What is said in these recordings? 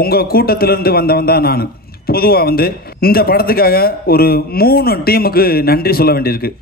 உங்கள் கூட்டத்திலிருந்து வந்தவன் தான் நான். பொதுவாக இந்த படத்துக்காக ஒரு 3 டீமுக்கு நன்றி சொல்ல வேண்டியிருக்கு.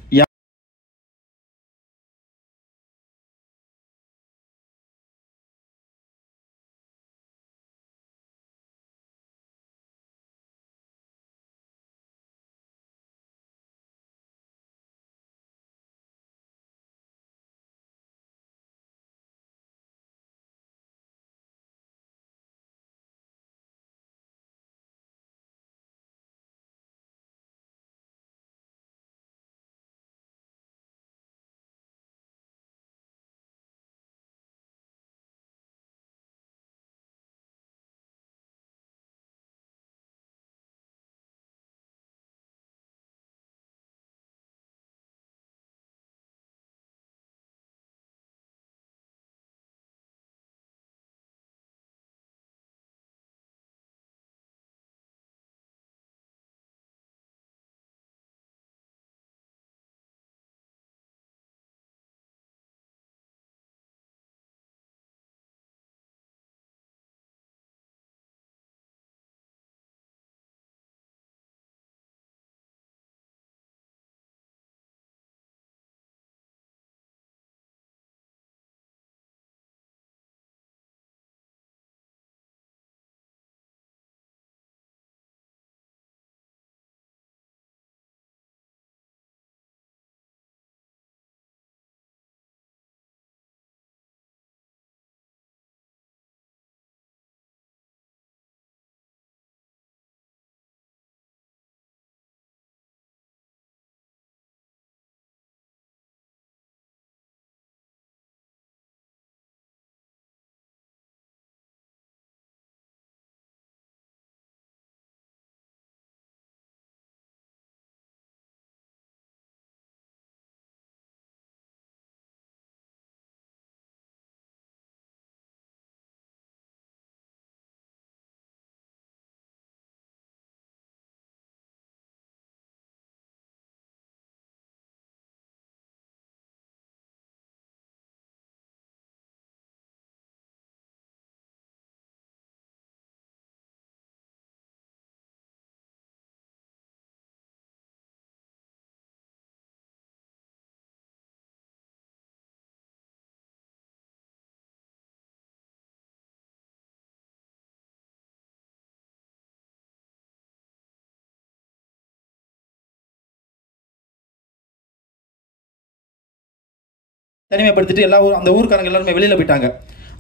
தனிமைப்படுத்திட்டு அந்த ஊருக்காரங்க எல்லாருமே வெளியில் போயிட்டாங்க.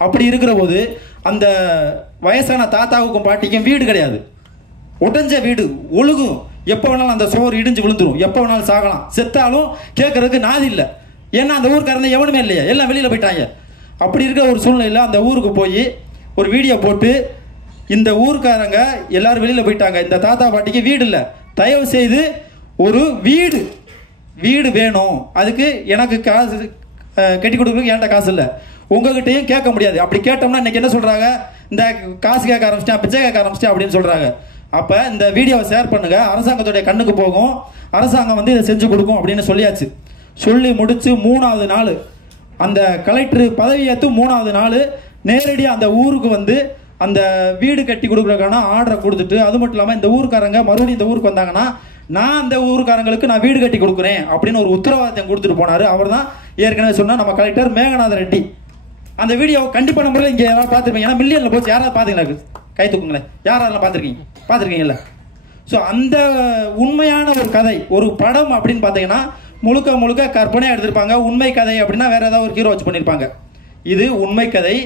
அப்படி இருக்கிற போது அந்த வயசான தாத்தாவுக்கும் பாட்டிக்கும் வீடு கிடையாது. உடஞ்ச வீடு, ஒழுகும். எப்போ வேணாலும் அந்த சோறு இடிஞ்சு விழுந்துரும், எப்போ வேணாலும் சாகலாம். செத்தாலும் கேட்கறதுக்கு நாதி இல்லை. ஏன்னா அந்த ஊருக்காரங்க எவனுமே இல்லையா, எல்லாம் வெளியில் போயிட்டாங்க. அப்படி இருக்கிற ஒரு சூழ்நிலையில் அந்த ஊருக்கு போய் ஒரு வீடியோ போட்டு, இந்த ஊருக்காரங்க எல்லாரும் வெளியில் போயிட்டாங்க, இந்த தாத்தா பாட்டிக்கு வீடு இல்லை, தயவு செய்து ஒரு வீடு வேணும், அதுக்கு எனக்கு காசு கட்டி கொடுக்குறதுக்கு என்கிட்ட காசு இல்லை, உங்ககிட்டையும் கேட்க முடியாது. அப்படி கேட்டோம்னா இன்னைக்கு என்ன சொல்றாங்க, இந்த காசு கேட்க ஆரம்பிச்சிட்டேன், பிச்சை கேட்க ஆரம்பிச்சிட்டேன் அப்படின்னு சொல்றாங்க. அப்ப இந்த வீடியோவை ஷேர் பண்ணுங்க, அரசாங்கத்துடைய கண்ணுக்கு போகும், அரசாங்கம் இதை செஞ்சு கொடுக்கும் அப்படின்னு சொல்லியாச்சு. சொல்லி முடிச்சு 3வது நாள் அந்த கலெக்டர் பதவியேற்று 3வது நாள் நேரடியாக அந்த ஊருக்கு அந்த வீடு கட்டி கொடுக்குறதுக்கான ஆர்டரை கொடுத்துட்டு, அது மட்டும் இல்லாமல் இந்த ஊருக்காரங்க மறுபடியும் இந்த ஊருக்கு வந்தாங்கன்னா நான் அந்த ஊருக்காரங்களுக்கு நான் வீடு கட்டி கொடுக்குறேன் அப்படின்னு ஒரு உத்தரவாதத்தை கொடுத்துட்டு போனார். அவர் தான் ஏற்கனவே சொன்னா நம்ம கலெக்டர் மேகநாத ரெட்டி. அந்த வீடியோ கண்டிப்பாக நம்மள இங்கே யாராவது பார்த்துருப்பீங்க, ஏன்னா மில்லியனில் போச்சு. யாராவது பார்த்தீங்களா? கை தூக்குங்களேன். யாரெல்லாம் பார்த்துருக்கீங்கல்ல? ஸோ அந்த உண்மையான ஒரு கதை, ஒரு படம் அப்படின்னு பார்த்தீங்கன்னா முழுக்க கற்பனையாக எடுத்திருப்பாங்க. உண்மை கதை அப்படின்னா வேற ஏதாவது ஒரு ஹீரோ வச்சு பண்ணியிருப்பாங்க. இது உண்மை கதை.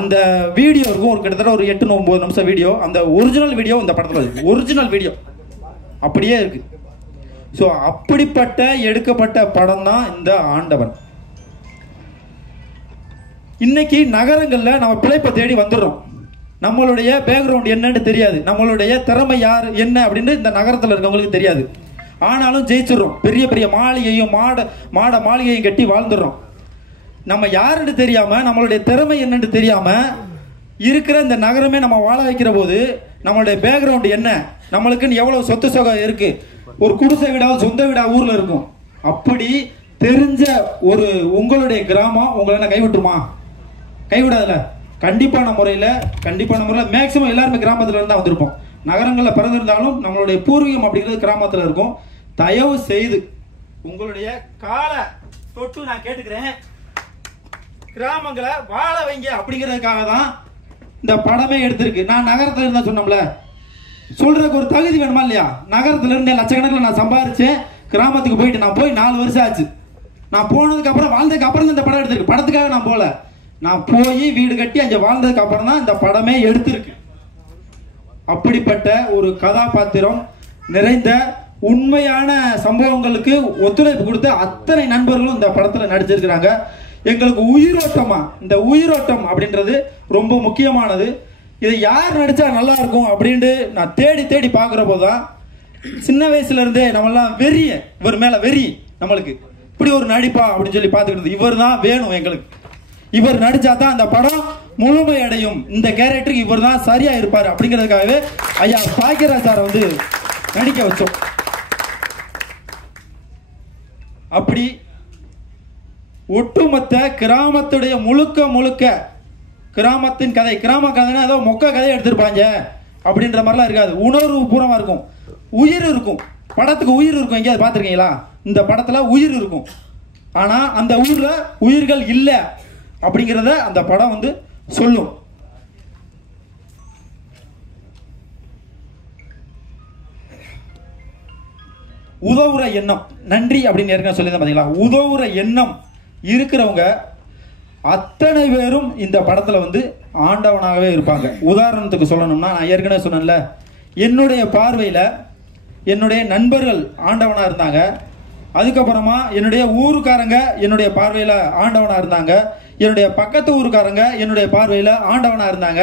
அந்த வீடியோ இருக்கும், ஒரு கிட்டத்தட்ட ஒரு 8-9 நிமிஷம் வீடியோ. அந்த ஒரிஜினல் வீடியோ இந்த படத்தில் ஒரிஜினல் வீடியோ அப்படியே இருக்கு. ஸோ அப்படிப்பட்ட எடுக்கப்பட்ட படம் தான் இந்த ஆண்டவன். இன்னைக்கு நகரங்களில் நம்ம பிழைப்பை தேடி வந்துடுறோம். நம்மளுடைய பேக்ரவுண்ட் என்னன்னு தெரியாது, நம்மளுடைய திறமை யார் என்ன அப்படின்னு இந்த நகரத்தில் இருக்கவங்களுக்கு தெரியாது. ஆனாலும் ஜெயிச்சிடறோம். பெரிய பெரிய மாளிகையும் மாட மாளிகையும் கட்டி வாழ்ந்துடுறோம். நம்ம யாருன்னு தெரியாம, நம்மளுடைய திறமை என்னன்னு தெரியாம இருக்கிற இந்த நகரமே நம்ம வாழ வைக்கிற போது நம்மளுடைய பேக்ரவுண்ட் என்ன, நம்மளுக்குன்னு எவ்வளவு சொத்து சொகம் இருக்கு, ஒரு குடிசை வீடாவது சொந்த வீடா ஊர்ல இருக்கும். அப்படி தெரிஞ்ச ஒரு உங்களுடைய கிராமம் உங்களை கைவிட்டுருமா? கைவிடாதுல. கண்டிப்பான முறையில் மேக்சிமம் எல்லாருமே கிராமத்துல இருந்தா வந்திருப்போம். நகரங்களில் பிறந்திருந்தாலும் நம்மளுடைய பூர்வீகம் அப்படிங்கிறது கிராமத்தில் இருக்கும். தயவு செய்து உங்களுடைய கால தொட்டு நான் கேட்டுக்கிறேன், கிராமங்களை வாழ வைங்க அப்படிங்கிறதுக்காக தான் இந்த படமே எடுத்திருக்கு. நான் நகரத்தில் இருந்தா சொன்னோம்ல, சொல்றதுக்கு ஒரு தகுதி வேணுமா இல்லையா? நகரத்துல இருந்தே லட்சக்கணக்கில் நான் சம்பாரிச்சேன், கிராமத்துக்கு போயிட்டு நான் போய் 4 வருஷம் ஆச்சு. நான் போனதுக்கு அப்புறம் வாழ்ந்ததுக்கு அப்புறம் இந்த படம் எடுத்திருக்கு. படத்துக்காக நான் போல, நான் போய் வீடு கட்டி அங்க வாழ்ந்ததுக்கு அப்புறம் தான் இந்த படமே எடுத்திருக்கு. அப்படிப்பட்ட ஒரு கதாபாத்திரம் நிறைந்த உண்மையான சம்பவங்களுக்கு ஒத்துழைப்பு கொடுத்த அத்தனை நண்பர்களும் இந்த படத்துல நடிச்சிருக்கிறாங்க. எங்களுக்கு உயிரோட்டமா, இந்த உயிரோட்டம் அப்படின்றது ரொம்ப முக்கியமானது. இதை யார் நடிச்சா நல்லா இருக்கும் அப்படின்ட்டு நான் தேடி தேடி பார்க்குற போதுதான் சின்ன வயசுல இருந்தே நம்மெல்லாம் இவர் மேல வெறி, நம்மளுக்கு இப்படி ஒரு நடிப்பா அப்படின்னு சொல்லி பார்த்துக்கிட்டு இவர் தான் வேணும் எங்களுக்கு, இவர் நடிச்சா தான் அந்த படம் முழுமை அடையும், இந்த கேரக்டருக்கு இவர் தான் சரியா இருப்பாரு அப்படிங்கிறதுக்காகவே ஐயா பாக்கியராஜ் சாரை வந்து நடிக்க வச்சோம். அப்படி ஒட்டுமொத்த கிராமத்துடைய முழுக்க கிராமத்தின் கதை, கிராம கதைனா ஏதோ மொக்க கதையை எடுத்திருப்பாங்க அப்படின்ற மாதிரிலாம் இருக்காது. உணர்வு பூர்வமா இருக்கும், உயிர் இருக்கும். படத்துக்கு உயிர் இருக்கும். எங்கேயாவது பார்த்துருக்கீங்களா? இந்த படத்துல உயிர் இருக்கும். ஆனா அந்த ஊர்ல உயிர்கள் இல்லை அப்படிங்கிறத அந்த படம் வந்து சொல்லும். உதவுற எண்ணம், நன்றி அப்படின்னு ஏற்கனவே சொல்லியிருந்தேன் பாத்தீங்களா? உதவுற எண்ணம் இருக்கிறவங்க அத்தனை பேரும் இந்த படத்துல வந்து ஆண்டவனாகவே இருப்பாங்க. உதாரணத்துக்கு சொல்லணும்னா, நான் ஏற்கனவே சொன்னேன்ல, என்னுடைய பார்வையில என்னுடைய நண்பர்கள் ஆண்டவனா இருந்தாங்க. அதுக்கப்புறமா என்னுடைய ஊருக்காரங்க என்னுடைய பார்வையில ஆண்டவனா இருந்தாங்க. என்னுடைய பக்கத்து ஊருக்காரங்க என்னுடைய பார்வையில ஆண்டவனா இருந்தாங்க.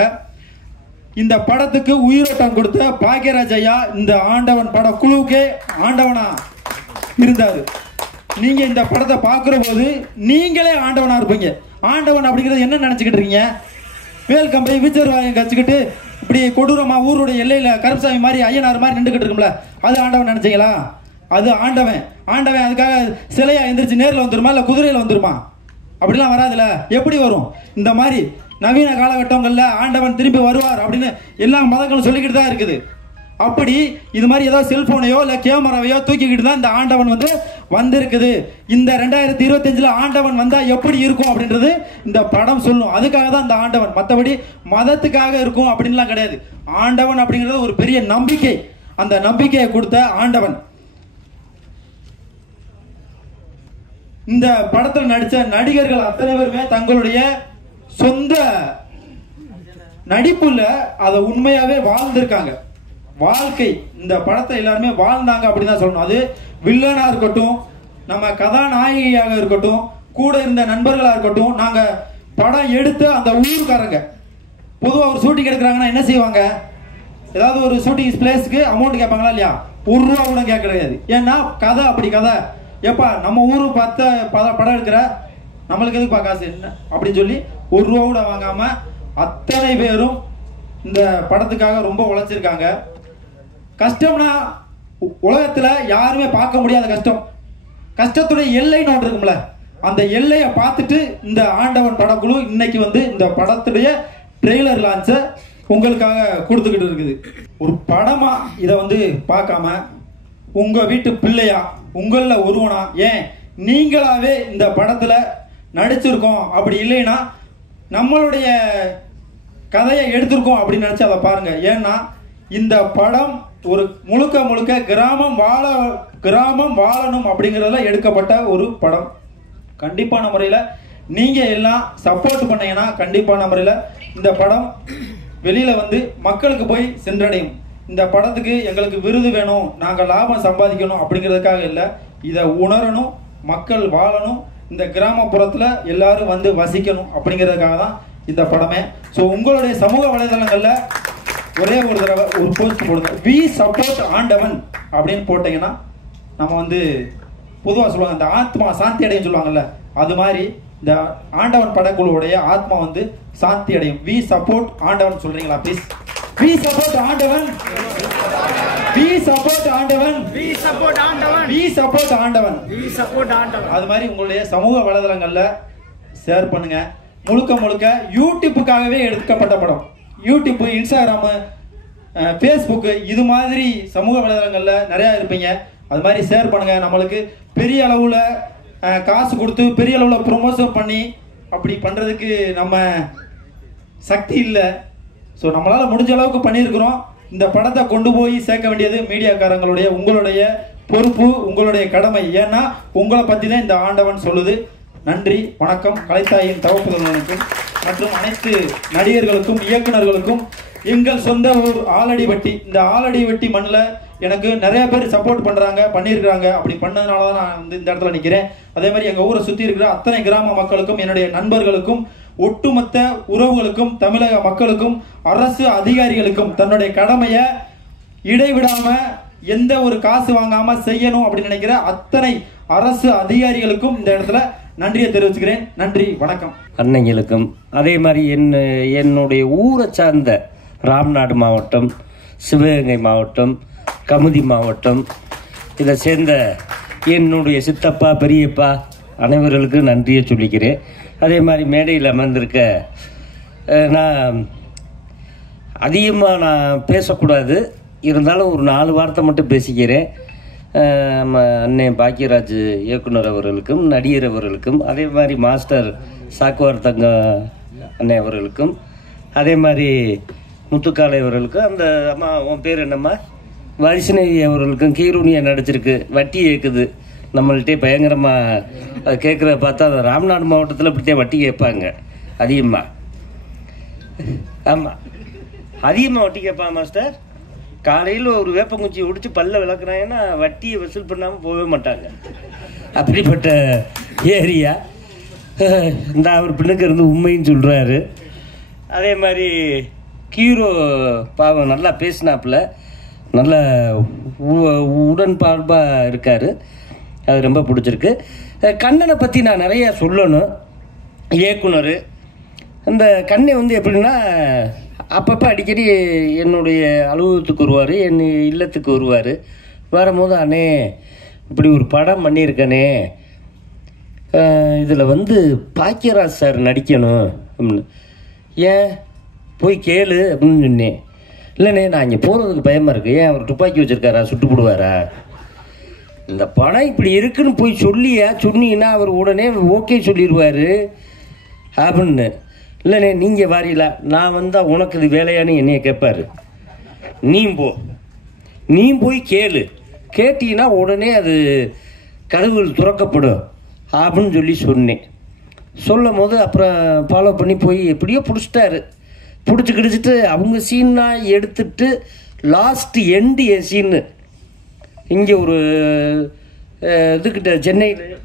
இந்த படத்துக்கு உயிரோட்டம் கொடுத்த பாக்கியராஜ் ஐயா இந்த ஆண்டவன் பட குழுவுக்கே ஆண்டவனா இருந்தாரு. நீங்க இந்த படத்தை பார்க்கிற போது நீங்களே ஆண்டவனா இருப்பீங்க. ஆண்டவன் அப்படிங்கிறது என்ன நினைச்சுக்கிட்டு இருக்கீங்க? வேல் கம்பை வீச்சர் வாயம் கச்சுக்கிட்டு இப்படி கொடூரமா ஊருடைய எல்லையில கருப்சாமி மாதிரி ஐயனார் மாதிரி நின்றுகிட்டு இருக்கும்ல, அது ஆண்டவன் நினைச்சீங்களா? அது ஆண்டவன். அதுக்காக சிலையா எந்திரிச்சு நேரில் வந்துருமா இல்ல குதிரையில வந்துருமா? அப்படிலாம் வராதுல. எப்படி வரும்? இந்த மாதிரி நவீன காலகட்டங்கள்ல ஆண்டவன் திரும்பி வருவார் அப்படின்னு எல்லா மதங்களும் சொல்லிக்கிட்டு தான் இருக்குது. அப்படி இது மாதிரி ஏதாவது செல்போனையோ இல்ல கேமராவையோ தூக்கிக்கிட்டு தான் இந்த ஆண்டவன் வந்து வந்திருக்குது. இந்த 2025 ஆண்டவன் வந்தா எப்படி இருக்கும் அப்படின்றது இந்த படம் சொல்லும். அதுக்காக தான் இந்த ஆண்டவன், மற்றபடி மதத்துக்காக இருக்கும் அப்படின்லாம் கிடையாது. ஆண்டவன் அப்படிங்கிறது ஒரு பெரிய நம்பிக்கை. அந்த நம்பிக்கையை கொடுத்த ஆண்டவன். இந்த படத்தில் நடிச்ச நடிகர்கள் அத்தனை பேருமே தங்களுடைய சொந்த நடிப்புல அதை உண்மையாவே வாழ்ந்திருக்காங்க. வாழ்க்கை இந்த படத்தை எல்லாருமே வாழ்ந்தாங்க அப்படின்னு தான் சொல்லணும். அது வில்லனா இருக்கட்டும், நம்ம கதாநாயகியாக இருக்கட்டும், கூட இருந்த நண்பர்களா இருக்கட்டும், நாங்க படம் எடுத்து அந்த ஊருக்காரங்க பொதுவாக ஒரு ஷூட்டிங் எடுக்கிறாங்கன்னா என்ன செய்வாங்க? ஏதாவது ஒரு ஷூட்டிங் பிளேஸ்க்கு அமௌண்ட் கேட்பாங்களா இல்லையா? ₹1 கூட கேட்கறது. ஏன்னா கதை அப்படி கதை. எப்பா நம்ம ஊரு படம் எடுக்கிற நம்மளுக்கு எதுக்குப்பா காசு என்ன அப்படின்னு சொல்லி ₹1 கூட வாங்காம அத்தனை பேரும் இந்த படத்துக்காக ரொம்ப உழைச்சிருக்காங்க. கஷ்டம்னா உலகத்துல யாருமே பார்க்க முடியாத கஷ்டம். கஷ்டத்துடைய எல்லைன்னு ஒன்று இருக்கும்ல, அந்த எல்லையை பார்த்துட்டு இந்த ஆண்டவன் படக்குழு இன்னைக்கு வந்து இந்த படத்துடைய ட்ரெய்லர் லான்ச்சை உங்களுக்காக கொடுத்துக்கிட்டு இருக்குது. ஒரு படமா இதை வந்து பார்க்காம உங்க வீட்டு பிள்ளையா, உங்கள ஒருவனா, ஏன் நீங்களாவே இந்த படத்துல நடிச்சிருக்கோம் அப்படி இல்லைன்னா நம்மளுடைய கதையை எடுத்திருக்கோம் அப்படின்னு நினைச்சு அதை பாருங்க. ஏன்னா இந்த படம் ஒரு முழுக்க கிராமம் வாழணும் அப்படிங்கறதுல எடுக்கப்பட்ட ஒரு படம். கண்டிப்பான முறையில நீங்க எல்லாம் சப்போர்ட் பண்ணீங்கன்னா கண்டிப்பான முறையில இந்த படம் வெளியில வந்து மக்களுக்கு போய் சென்றடையும். இந்த படத்துக்கு எங்களுக்கு விருது வேணும், நாங்க லாபம் சம்பாதிக்கணும் அப்படிங்கிறதுக்காக இல்லை, இதை உணரணும், மக்கள் வாழணும், இந்த கிராமப்புறத்துல எல்லாரும் வந்து வசிக்கணும் அப்படிங்கிறதுக்காக தான் இந்த படமே. ஸோ உங்களுடைய சமூக வலைதளங்கள்ல ஒரே ஒரு தடவை ஒரு போஸ்ட் போடுங்க, வி சப்போர்ட் ஆண்டவன் அப்படின்னு போட்டீங்கன்னா நம்ம வந்து பொதுவாக சொல்லுவாங்க இந்த ஆத்மா சாந்தி அடையும் சொல்லுவாங்கல்ல, அது மாதிரி இந்த ஆண்டவன் படக்குழுவுடைய ஆத்மா வந்து சாந்தி அடையும். வி சப்போர்ட் ஆண்டவன் சொல்றீங்களா ப்ளீஸ்? வி சப்போர்ட் ஆண்டவன், வி சப்போர்ட் ஆண்டவன், வி சப்போர்ட் ஆண்டவன், வி சப்போர்ட் ஆண்டவன், வி சப்போர்ட் ஆண்டவன். அது மாதிரி உங்களுடைய சமூக வலைதளங்கள்ல ஷேர் பண்ணுங்க, முழுக்க முழுக்க யூடியூப்புக்காகவே எடுக்கப்பட்ட படம். யூடியூப், இன்ஸ்டாகிராமு, ஃபேஸ்புக்கு இது மாதிரி சமூக வலைதளங்களில் நிறையா இருப்பீங்க. அது மாதிரி ஷேர் பண்ணுங்கள். நம்மளுக்கு பெரிய அளவில் காசு கொடுத்து பெரிய அளவில் ப்ரொமோஷன் பண்ணி அப்படி பண்ணுறதுக்கு நம்ம சக்தி இல்லை. ஸோ நம்மளால் முடிஞ்ச அளவுக்கு பண்ணியிருக்கிறோம். இந்த படத்தை கொண்டு போய் சேர்க்க வேண்டியது மீடியாக்காரங்களுடைய உங்களுடைய பொறுப்பு, உங்களுடைய கடமை. ஏன்னா உங்களை பற்றி தான் இந்த ஆண்டவன் சொல்லுது. நன்றி, வணக்கம். கலைத்தாயின் தவப்புதல்களுக்கும் மற்றும் அனைத்து நடிகர்களுக்கும் இயக்குநர்களுக்கும் எங்கள் சொந்த ஊர் ஆலடிவட்டி. இந்த ஆலடிவட்டி மண்ணில் எனக்கு நிறைய பேர் சப்போர்ட் பண்ணுறாங்க, பண்ணியிருக்கிறாங்க. அப்படி பண்ணதுனால தான் நான் இந்த இடத்துல நிற்கிறேன். அதே மாதிரி எங்கள் ஊரை சுற்றி இருக்கிற அத்தனை கிராம மக்களுக்கும், என்னுடைய நண்பர்களுக்கும், ஒட்டுமொத்த உறவுகளுக்கும், தமிழக மக்களுக்கும், அரசு அதிகாரிகளுக்கும் தன்னுடைய கடமையை இடைவிடாம எந்த ஒரு காசு வாங்காம செய்யணும் அப்படின்னு நினைக்கிற அத்தனை அரசு அதிகாரிகளுக்கும் இந்த இடத்துல நன்றியை தெரிவிச்சுக்கிறேன். நன்றி, வணக்கம். அன்னைங்களுக்கும் அதே மாதிரி என்னுடைய ஊரை சார்ந்த ராம்நாடு மாவட்டம், சிவகங்கை மாவட்டம், கமுதி மாவட்டம் இதை சேர்ந்த என்னுடைய சித்தப்பா, பெரியப்பா அனைவர்களுக்கும் நன்றியை சொல்லிக்கிறேன். அதே மாதிரி மேடையில் அமர்ந்திருக்க நான் அதிகமாக நான் பேசக்கூடாது, இருந்தாலும் ஒரு 4 வார்த்தை மட்டும் பேசிக்கிறேன். அண்ணன் பாக்கியராஜ் இயக்குனர் அவர்களுக்கும், நடிகர் அவர்களுக்கும், அதே மாதிரி மாஸ்டர் சாக்குவார் தங்க அண்ணன் அவர்களுக்கும், அதே மாதிரி முத்துக்காலை அவர்களுக்கும், அந்த அம்மா உன் பேர் என்னம்மா வைஷ்ணவி அவர்களுக்கும், கீரூனியை நடிச்சிருக்கு, வட்டி ஏற்குது நம்மள்கிட்டே பயங்கரமாக. அது கேட்குறத பார்த்தா அந்த ராம்நாடு மாவட்டத்தில் இப்படித்தே வட்டி கேட்பாங்க அதிகமாக. ஆமாம், அதிகமாக வட்டி கேட்பாங்க மாஸ்டர். காலையில் ஒரு வேப்பங்குச்சி உடிச்சு பல்ல விளக்குறாங்கன்னா வட்டியை வசூல் பண்ணாமல் போகவே மாட்டாங்க. அப்படிப்பட்ட ஏரியா. இந்த அவர் பின்னுக்கு இருந்து உண்மைன்னு சொல்கிறாரு. அதே மாதிரி ஹீரோ பாவம் நல்லா பேசினாப்புல, நல்ல உடன்பார்பாக இருக்கார். அது ரொம்ப பிடிச்சிருக்கு. கண்ணனை பற்றி நான் நிறையா சொல்லணும். இயக்குனர் அந்த கண்ணை எப்படின்னா அப்பப்போ அடிக்கடி என்னுடைய அலுவலகத்துக்கு வருவார், என் இல்லத்துக்கு வருவார். வரும்போது அண்ணே இப்படி ஒரு படம் பண்ணியிருக்கனே, இதில் பாக்கியராஜ் சார் நடிக்கணும் அப்படின்னு. ஏன் போய் கேளு அப்படின்னு சொன்னேன். இல்லைண்ணே நான் இங்கே போகிறதுக்கு பயமாக இருக்குது. ஏன் அவர் துப்பாக்கி வச்சுருக்காரா, சுட்டு போடுவாரா? இந்த படம் இப்படி இருக்குன்னு போய் சொன்னீங்கன்னா அவர் உடனே ஓகே சொல்லிடுவார் அப்படின்னு. இல்லைண்ணே நீங்கள் வாரியலா, நான் வந்தால் உனக்கு இது வேலையான்னு என்னைய கேட்பார். நீ போய் கேட்டீங்கன்னா உடனே அது கதவுகள் துறக்கப்படும் அப்படின்னு சொல்லி சொன்னேன். சொல்லும் போது அப்புறம் ஃபாலோ பண்ணி போய் எப்படியோ பிடிச்சிட்டாரு. பிடிச்சிக்கிடிச்சிட்டு அவங்க சீன்னா எடுத்துட்டு லாஸ்ட் எண்டு என் சீன்னு இங்கே ஒரு இதுக்கிட்ட சென்னையில்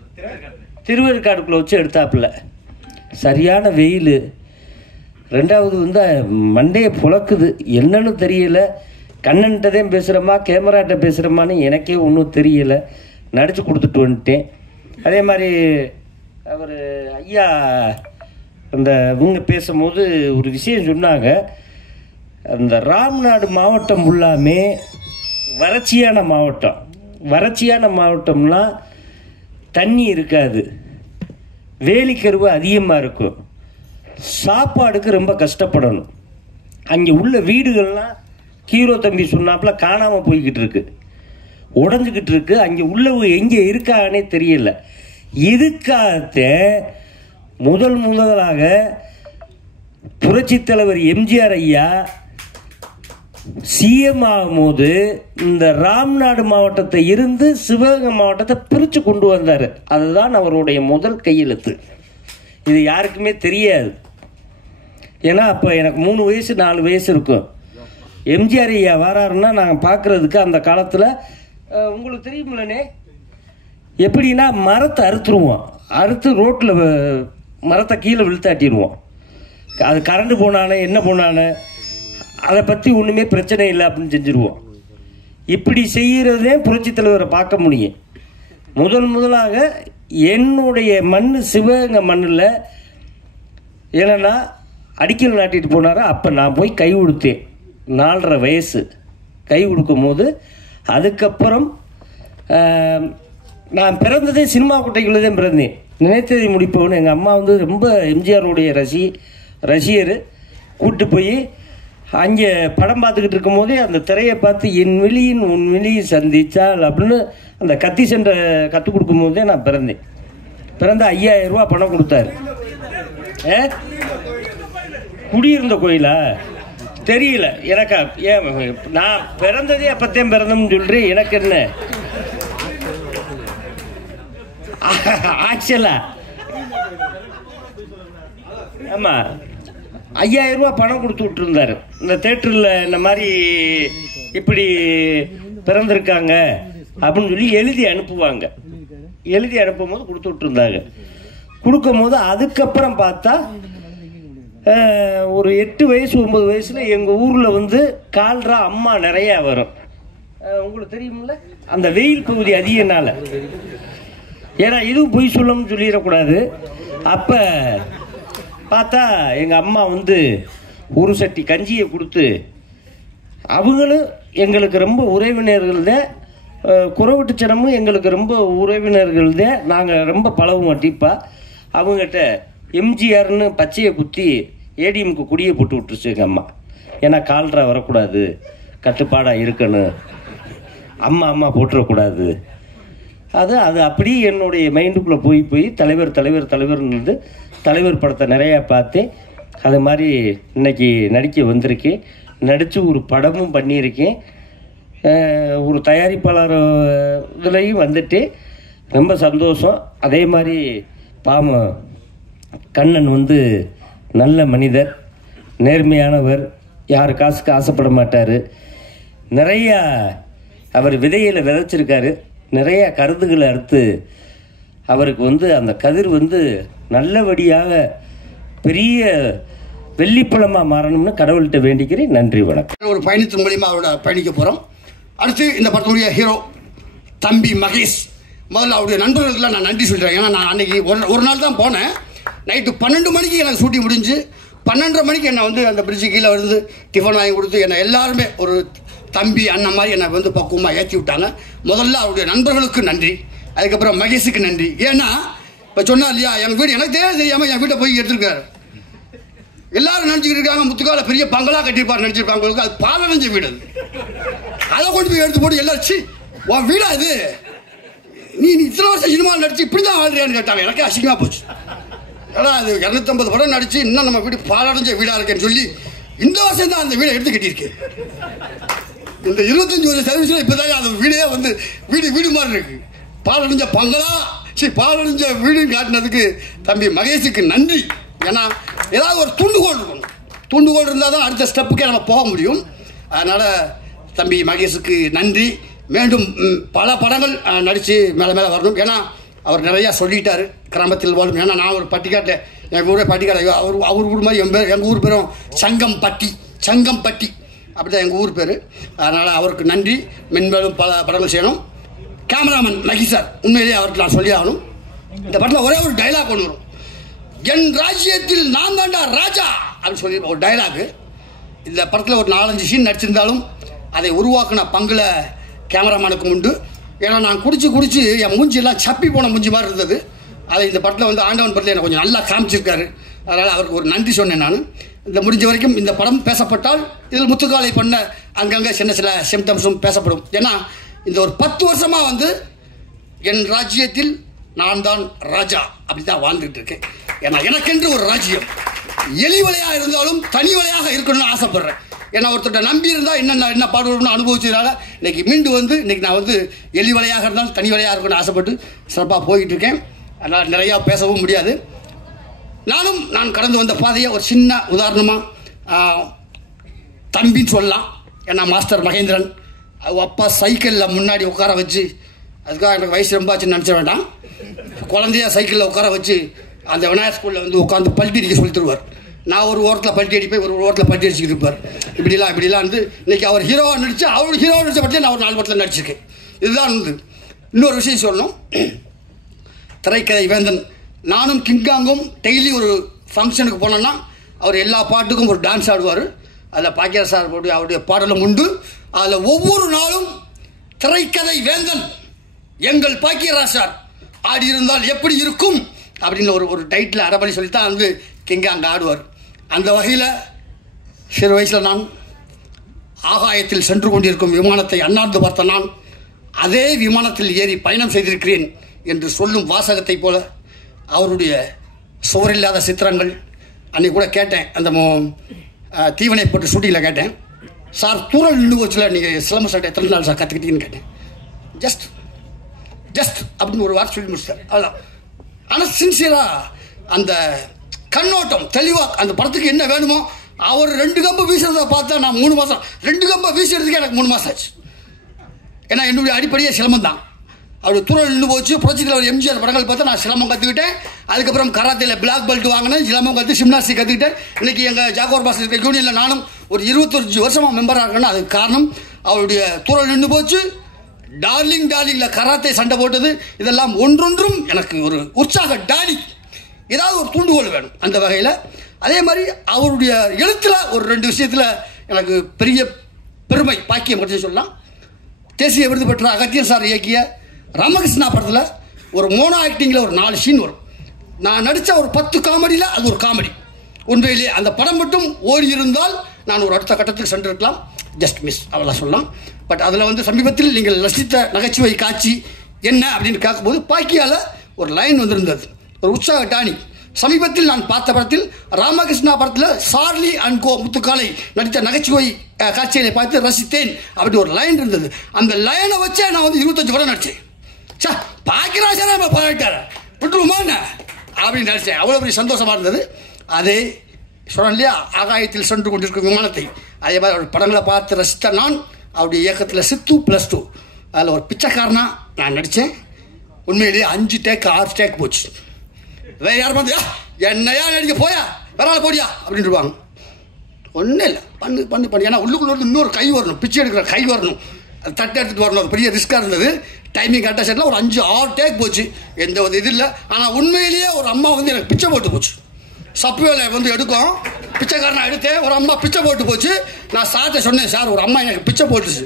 திருவேற்காடுக்குள்ளே வச்சு எடுத்தாப்புல. சரியான வெயில். 2வது மண்டையை புழக்குது, என்னன்னு தெரியல. கண்ணன்கிட்டதான் பேசுகிறோமா கேமராட்ட பேசுகிறோமான்னு எனக்கே ஒன்றும் தெரியலை. நடித்து கொடுத்துட்டு வந்துட்டேன். அதே மாதிரி அவர் ஐயா அந்த இவங்க பேசும்போது ஒரு விஷயம் சொன்னாங்க. அந்த ராம்நாடு மாவட்டம் ஃபுல்லாமே வறட்சியான மாவட்டம்னா தண்ணி இருக்காது, வேலிக்கருவு அதிகமாக இருக்கும், சாப்பாடுக்கு ரொம்ப கஷ்டப்படணும். அங்கே உள்ள வீடுகள்லாம் ஹீரோ தம்பி சொன்னாப்புல காணாமல் போய்கிட்டு இருக்கு, உடஞ்சிக்கிட்டு இருக்கு. அங்கே உள்ளவங்க எங்கே இருக்காங்கன்னே தெரியல. இதுக்காக முதலாக புரட்சித் தலைவர் எம்ஜிஆர் ஐயா சிஎம் ஆகும்போது இந்த ராம்நாடு மாவட்டத்தை இருந்து சிவகங்கை மாவட்டத்தை பிரித்து கொண்டு வந்தார். அதுதான் அவருடைய முதல் கையெழுத்து. இது யாருக்குமே தெரியாது. ஏன்னா அப்போ எனக்கு 3 வயசு 4 வயசு இருக்கும். எம்ஜிஆர் ஐயா வராருன்னா நாங்கள் பார்க்குறதுக்கு அந்த காலத்தில் உங்களுக்கு தெரியுமில்லனே, எப்படின்னா மரத்தை அறுத்து ரோட்டில் மரத்தை கீழே விழுத்தாட்டிடுவோம். அது கரண்ட் போனானே என்ன போனானே அதை பற்றி ஒன்றுமே பிரச்சனை இல்லை அப்படின்னு செஞ்சுருவோம். இப்படி செய்கிறதே புரட்சித் தலைவரை பார்க்க முடியும். முதலாக என்னுடைய மண் சிவகங்கை மண்ணில் என்னென்னா அடிக்கல் நாட்டிட்டு போனார். அப்போ நான் போய் கை கொடுத்தேன். 4.5 வயசு கை கொடுக்கும் போது, அதுக்கப்புறம் நான் பிறந்ததே சினிமா கொட்டைக்குள்ளே தான் பிறந்தேன். நினைத்ததை முடிப்பவன். எங்கள் அம்மா வந்து ரொம்ப எம்ஜிஆருடைய ரசிகர். கூப்பிட்டு போய் அங்கே படம் பார்த்துக்கிட்டு இருக்கும் போதே அந்த திரையை பார்த்து என் விழியின் உன் விழியை சந்திச்சால் அப்படின்னு அந்த கத்தி சண்டை கற்றுக் கொடுக்கும் போதே நான் பிறந்தேன். பிறந்த 5000 ரூபா பணம் கொடுத்தாரு. குடியிருந்த கோயிலா தெரியல எனக்கா. ஏன் நான் பிறந்ததே அப்பத்தையும் பிறந்தோம்னு சொல்றேன். எனக்கு என்ன ஆக்சுவலா ஆமா 5000 ரூபா பணம் கொடுத்து விட்டுருந்தாரு. இந்த தேட்டரில் இந்த மாதிரி இப்படி பிறந்திருக்காங்க அப்படின்னு சொல்லி எழுதி அனுப்புவாங்க. எழுதி அனுப்பும் போது கொடுத்து விட்டுருந்தாங்க. கொடுக்கும் போது அதுக்கப்புறம் பார்த்தா ஒரு 8 வயசு 9 வயசுல எங்கள் ஊரில் வந்து கால்ரா அம்மா நிறையா வரும். உங்களுக்கு தெரியுமில்ல, அந்த வெயில் பகுதி அதிகனால. ஏன்னா இதுவும் பொய் சொல்லணும்னு சொல்லிடக்கூடாது. அப்போ பார்த்தா எங்கள் அம்மா வந்து ஒரு சட்டி கஞ்சியை கொடுத்து, அவங்களும் எங்களுக்கு ரொம்ப உறவினர்கள் தான். குறவட்டுச்சனமும் எங்களுக்கு ரொம்ப உறவினர்கள் தான். நாங்கள் ரொம்ப பழகுவோம் டீப்பாக. அவங்ககிட்ட எம்ஜிஆர்னு பச்சையை குத்தி ஏடிஎம்க்கு குடியை போட்டு விட்டுருச்சு எங்கள் அம்மா. ஏன்னா கால்ரா வரக்கூடாது, கட்டுப்பாடாக இருக்கணும், அம்மா போட்டுறக்கூடாது. அது அப்படி என்னுடைய மைண்டுக்குள்ளே போய் தலைவர்னு தலைவர் படத்தை நிறையா பார்த்தேன். அது மாதிரி இன்னைக்கு நடிக்க வந்திருக்கேன். நடித்து ஒரு படமும் பண்ணியிருக்கேன். ஒரு தயாரிப்பாளர் இதுலேயும் வந்துட்டு ரொம்ப சந்தோஷம். அதே மாதிரி கண்ணன் வந்து நல்ல மனிதர், நேர்மையானவர், யார் காசுக்கு ஆசைப்பட மாட்டார். நிறையா அவர் விதையில் விதைச்சிருக்காரு. நிறைய கருதுகளை அறுத்து அவருக்கு வந்து அந்த கதிர் வந்து நல்லபடியாக பெரிய வெள்ளிப்பழமாக மாறணும்னு கடவுள்கிட்ட வேண்டிக்கிறேன். நன்றி, வணக்கம். ஒரு பயணத்தின் மூலியமாக அவரோட பயணிக்க போகிறோம். அடுத்து இந்த படத்துடைய ஹீரோ தம்பி மகேஷ். முதல்ல அவருடைய நண்பர்களுக்கெல்லாம் நான் நன்றி சொல்கிறேன். ஏன்னா நான் அன்றைக்கி ஒரு நாள் தான் போனேன். நைட்டு 12 மணிக்கு எனக்கு ஷூட்டிங் முடிஞ்சு 12:30 மணிக்கு என்னை வந்து அந்த பிரிட்ஜு கீழே வந்து டிஃபன் வாங்கி கொடுத்து என்னை எல்லாருமே ஒரு தம்பி அண்ணன் மாதிரி என்னை வந்து பக்குவமாக ஏற்றி விட்டாங்க. முதல்ல அவருடைய நண்பர்களுக்கு நன்றி. அதுக்கப்புறம் மகேஷுக்கு நன்றி. ஏன்னா இப்போ சொன்னா இல்லையா, எங்கள் வீடு எனக்கு தெரியாமல் என் வீட்டை போய் எடுத்துருக்காரு. எல்லாரும் நினச்சிக்கிட்டு இருக்காங்க முத்துக்கால பெரிய பங்களா கட்டியிருப்பாரு நினச்சிருப்பாங்க. அது பாலடைஞ்ச வீடு. அதை கொண்டு போய் எடுத்து போட்டு எல்லாரும் உன் வீடா இது, நீ இத்தனை வருஷம் சினிமாவில் நடிச்சு இப்படி தான் வாழ்றியான்னு கேட்டாங்க. எனக்கே அசிங்கமாக போச்சு. ஏன்னா அது 250 படம் நடிச்சு இன்னும் நம்ம வீடு பாலடைஞ்ச வீடாக இருக்கேன்னு சொல்லி இந்த வருஷம் தான் அந்த வீடை எடுத்து கட்டியிருக்கேன். இந்த 25 வருஷம் சர்வீஸில் இப்போதான் அந்த வீடே வந்து வீடு மாதிரி இருக்கு. பாலடைஞ்ச பங்களா பாலடைஞ்ச வீடுன்னு காட்டினதுக்கு தம்பி மகேஷுக்கு நன்றி. ஏன்னா ஏதாவது ஒரு துண்டுகோல் இருக்கணும். துண்டுகோல் இருந்தால் தான் அடுத்த ஸ்டெப்புக்கே நம்ம போக முடியும். அதனால் தம்பி மகேஷுக்கு நன்றி. மீண்டும் பல படங்கள் நடித்து மேலே வரணும். ஏன்னா அவர் நிறையா சொல்லிட்டார் கிராமத்தில் வாழும். ஏன்னா நான் ஒரு பட்டிக்காட்டில் எங்கள் ஊரே பட்டிக்காடு. அவர் ஊர் மாதிரி எங்கள் ஊர் பேரும் சங்கம்பட்டி அப்படி தான் எங்கள் ஊர் பேர். அதனால் அவருக்கு நன்றி. மென்மேலும் பல படங்கள் செய்யணும். கேமராமேன் மகி சார், உண்மையிலேயே அவருக்கு நான் சொல்லி ஆகணும். இந்த படத்தில் ஒரே ஒரு டைலாக் ஒன்று வரும். என் ராஜ்யத்தில் நான் தாண்டா ராஜா அப்படின்னு சொல்லி ஒரு டைலாகு. இந்த படத்தில் ஒரு 4-5 சீன் நடிச்சிருந்தாலும் அதை உருவாக்கின பங்குல கேமராமேனுக்கு உண்டு. ஏன்னா நான் குடிச்சு என் மூஞ்சியெல்லாம் சப்பி போன மூஞ்சி மாதிரி இருந்தது. அதை இந்த படத்தில் வந்து ஆண்டவன் படத்தில் எனக்கு கொஞ்சம் நல்லா காமிச்சிருக்காரு. அதனால் அவருக்கு ஒரு நன்றி சொன்னேன். நான் இந்த முடிஞ்ச வரைக்கும் இந்த படம் பேசப்பட்டால் இதில் முத்துக்காலை பண்ண அங்கங்கே சில சிம்டம்ஸும் பேசப்படும். ஏன்னா இந்த ஒரு 10 வருஷமாக வந்து என் ராஜ்யத்தில் நான் தான் ராஜா அப்படி தான் வாழ்ந்துகிட்டு இருக்கேன். ஏன்னா எனக்கென்று ஒரு ராஜ்யம் எலிவலையாக இருந்தாலும் தனி வலையாக இருக்கணும்னு ஆசைப்படுறேன். ஏன்னா ஒருத்தர் நம்பி இருந்தால் என்ன பாடுவோம்னு அனுபவிச்சதுனால இன்னைக்கு மீண்டு வந்து இன்னைக்கு நான் வந்து எலிவலையாக இருந்தாலும் தனி வலையாக இருக்கணும்னு ஆசைப்பட்டு சிறப்பாக போய்கிட்டு இருக்கேன். அதனால் நிறையா பேசவும் முடியாது. நான் கடந்து வந்த பாதையை ஒரு சின்ன உதாரணமாக தம்பின்னு சொல்லலாம். ஏன்னா மாஸ்டர் மகேந்திரன் அப்பா சைக்கிளில் முன்னாடி உட்கார வச்சு, அதுக்காக எனக்கு வயசு ரொம்ப ஆச்சுன்னு நினச்ச வேண்டாம், குழந்தையா சைக்கிளில் உட்கார வச்சு அந்த விநாயகர் ஸ்கூலில் வந்து உட்காந்து பல்ட்டி அடிக்க சொல்லி தருவார். நான் ஒரு ஓரத்தில் பல்ட்டி அடிப்பேன், ஒரு ஓரத்தில் பல்ட்டி அடிச்சுக்கிட்டு இருப்பார். இப்படிலாம் வந்து இன்னைக்கு அவர் ஹீரோவாக நடித்து அவர் ஹீரோவாக நடித்த படத்தில் நான் ஒரு 4 படத்தில் நடிச்சிருக்கேன். இதுதான் வந்து இன்னொரு விஷயம் சொல்லணும். திரைக்கதை வேந்தன் நானும் கிங்காங்கும் டெய்லி ஒரு ஃபங்க்ஷனுக்கு போனோன்னா அவர் எல்லா பாட்டுக்கும் ஒரு டான்ஸ் ஆடுவார். அதில் பாக்கியராஜ் சார் அவருடைய பாடலும் உண்டு. அதில் ஒவ்வொரு நாளும் திரைக்கதை வேந்தன் எங்கள் பாக்கியராஜ் சார் ஆடியிருந்தால் எப்படி இருக்கும் அப்படின்னு ஒரு டைட்டில் அரைபடி சொல்லித்தான் வந்து கிங்க அங்கே ஆடுவார். அந்த வகையில் சிறு வயசில் நான் ஆகாயத்தில் சென்று கொண்டிருக்கும் விமானத்தை அண்ணாந்து பார்த்த நான் அதே விமானத்தில் ஏறி பயணம் செய்திருக்கிறேன் என்று சொல்லும் வாசகத்தை போல அவருடைய சுவரில்லாத சித்திரங்கள். அன்றைக்கி கூட கேட்டேன், அந்த தீவனை போட்டு ஷூட்டிங்கில் கேட்டேன், சார் தூரல் நின்று போச்சுல, நீங்கள் சிலம்பு சட்டை எத்தனை நாள் சார் கற்றுக்கிட்டீங்கன்னு கேட்டேன். ஜஸ்ட் அப்படின்னு ஒரு வார்த்தை சொல்லி முடிச்சார், அதான். ஆனால் சின்சியராக அந்த கண்ணோட்டம் தெளிவாக அந்த படத்துக்கு என்ன வேணுமோ அவர் 2 கம்பை வீசுறதை பார்த்தா நான் 3 மாதம் 2 கம்பை வீசுறதுக்கே எனக்கு 3 மாதம் ஆச்சு. ஏன்னா என்னுடைய அடிப்படையே சிலம்பம் தான். அவர் தூரல் நின்று போச்சு. புரட்சியில் ஒரு எம்ஜிஆர் படங்கள் பார்த்தா நான் சிலம்பம் கற்றுக்கிட்டேன். அதுக்கப்புறம் கராத்தையில் பிளாக் பெல்ட் வாங்கினேன், சிலம்பம் கற்று ஜிம்னாஸ்டிக் கற்றுக்கிட்டேன். இன்றைக்கி எங்கள் ஜாகோர் பாஸ் இருக்க யூனியனில் நானும் ஒரு 25 வருஷமாக மெம்பராக இருக்கேன்னா அதுக்கு காரணம் அவருடைய தூரல் நின்று போச்சு, டார்லிங்கில் கராத்தே சண்டை போட்டது, இதெல்லாம் ஒன்றொன்றும் எனக்கு ஒரு உற்சாக டாலி, ஏதாவது ஒரு தூண்டுகோல் வேணும். அந்த வகையில் அதே மாதிரி அவருடைய எழுத்தில் ஒரு 2 விஷயத்தில் எனக்கு பெரிய பெருமை பாக்கியம் பற்றி சொல்லலாம். தேசிய விருது பெற்ற அகத்தியன் சார் இயக்கிய ராமகிருஷ்ணா படத்தில் ஒரு மோனோ ஆக்டிங்கில் ஒரு 4 சீன் வரும். நான் நடித்த ஒரு 10 காமெடியில் அது ஒரு காமெடி. உண்மையிலே அந்த படம் மட்டும் ஓடி இருந்தால் நான் ஒரு அடுத்த கட்டத்துக்கு சென்றிருக்கலாம். ஜஸ்ட் மிஸ் அவ்வளோ சொல்லலாம். பட் அதில் வந்து சமீபத்தில் நீங்கள் ரசித்த நகைச்சுவை காட்சி என்ன அப்படின்னு கேட்கும்போது பாக்கியால் ஒரு லைன் வந்திருந்தது, ஒரு உற்சாக டானி. சமீபத்தில் நான் பார்த்த படத்தில் ராமகிருஷ்ணா படத்தில் சார்லி அண்ட் கோ முத்துக்காலை நடித்த நகைச்சுவை காட்சிகளை பார்த்து ரசித்தேன் அப்படி ஒரு லைன் இருந்தது. அந்த லைனை வச்சே நான் வந்து 25 படம் நடித்தேன். சார் பாக்கியராஜா நம்ம பாராட்டார விட்டுருமா அப்படின்னு நினச்சேன். அவ்வளோ பெரிய சந்தோஷமாக இருந்தது. அதே சொல்கிறேன் இல்லையா, ஆகாயத்தில் சென்று கொண்டிருக்கும் விமானத்தை, அதே மாதிரி அவர் படங்களை பார்த்து ரசித்த நான் அவருடைய இயக்கத்தில் சித்து +2 அதில் ஒரு பிச்சைக்காரனா நான் நடித்தேன். உண்மையிலேயே 5 டேக் 6 டேக் போச்சு. வேறு யார் பார்த்தியா என்னையா நடிக்க போயா வேறால போடியா அப்படின்ட்டுருவாங்க. ஒன்றும் இல்லை, பண்ணு. ஏன்னா உள்ளுக்குள்ள இன்னொரு கை வரணும், பிச்சை எடுக்கிற கை வரணும், அது தட்டை எடுத்துகிட்டு வரணும். அது பெரிய ரிஸ்க்காக இருந்தது. டைமிங் கரெக்டாக செட்டில் ஒரு 5-6 டேக் போச்சு. எந்த ஒரு இது இல்லை. ஆனால் உண்மையிலேயே ஒரு அம்மா வந்து எனக்கு பிச்சை போட்டு போச்சு. சப்பு வேலை வந்து எடுக்கும், பிச்சைக்காரனை எடுத்தேன். ஒரு அம்மா பிச்சை போட்டு போச்சு. நான் சார்ட்ட சொன்னேன், சார் ஒரு அம்மா எனக்கு பிச்சை போட்டுச்சு.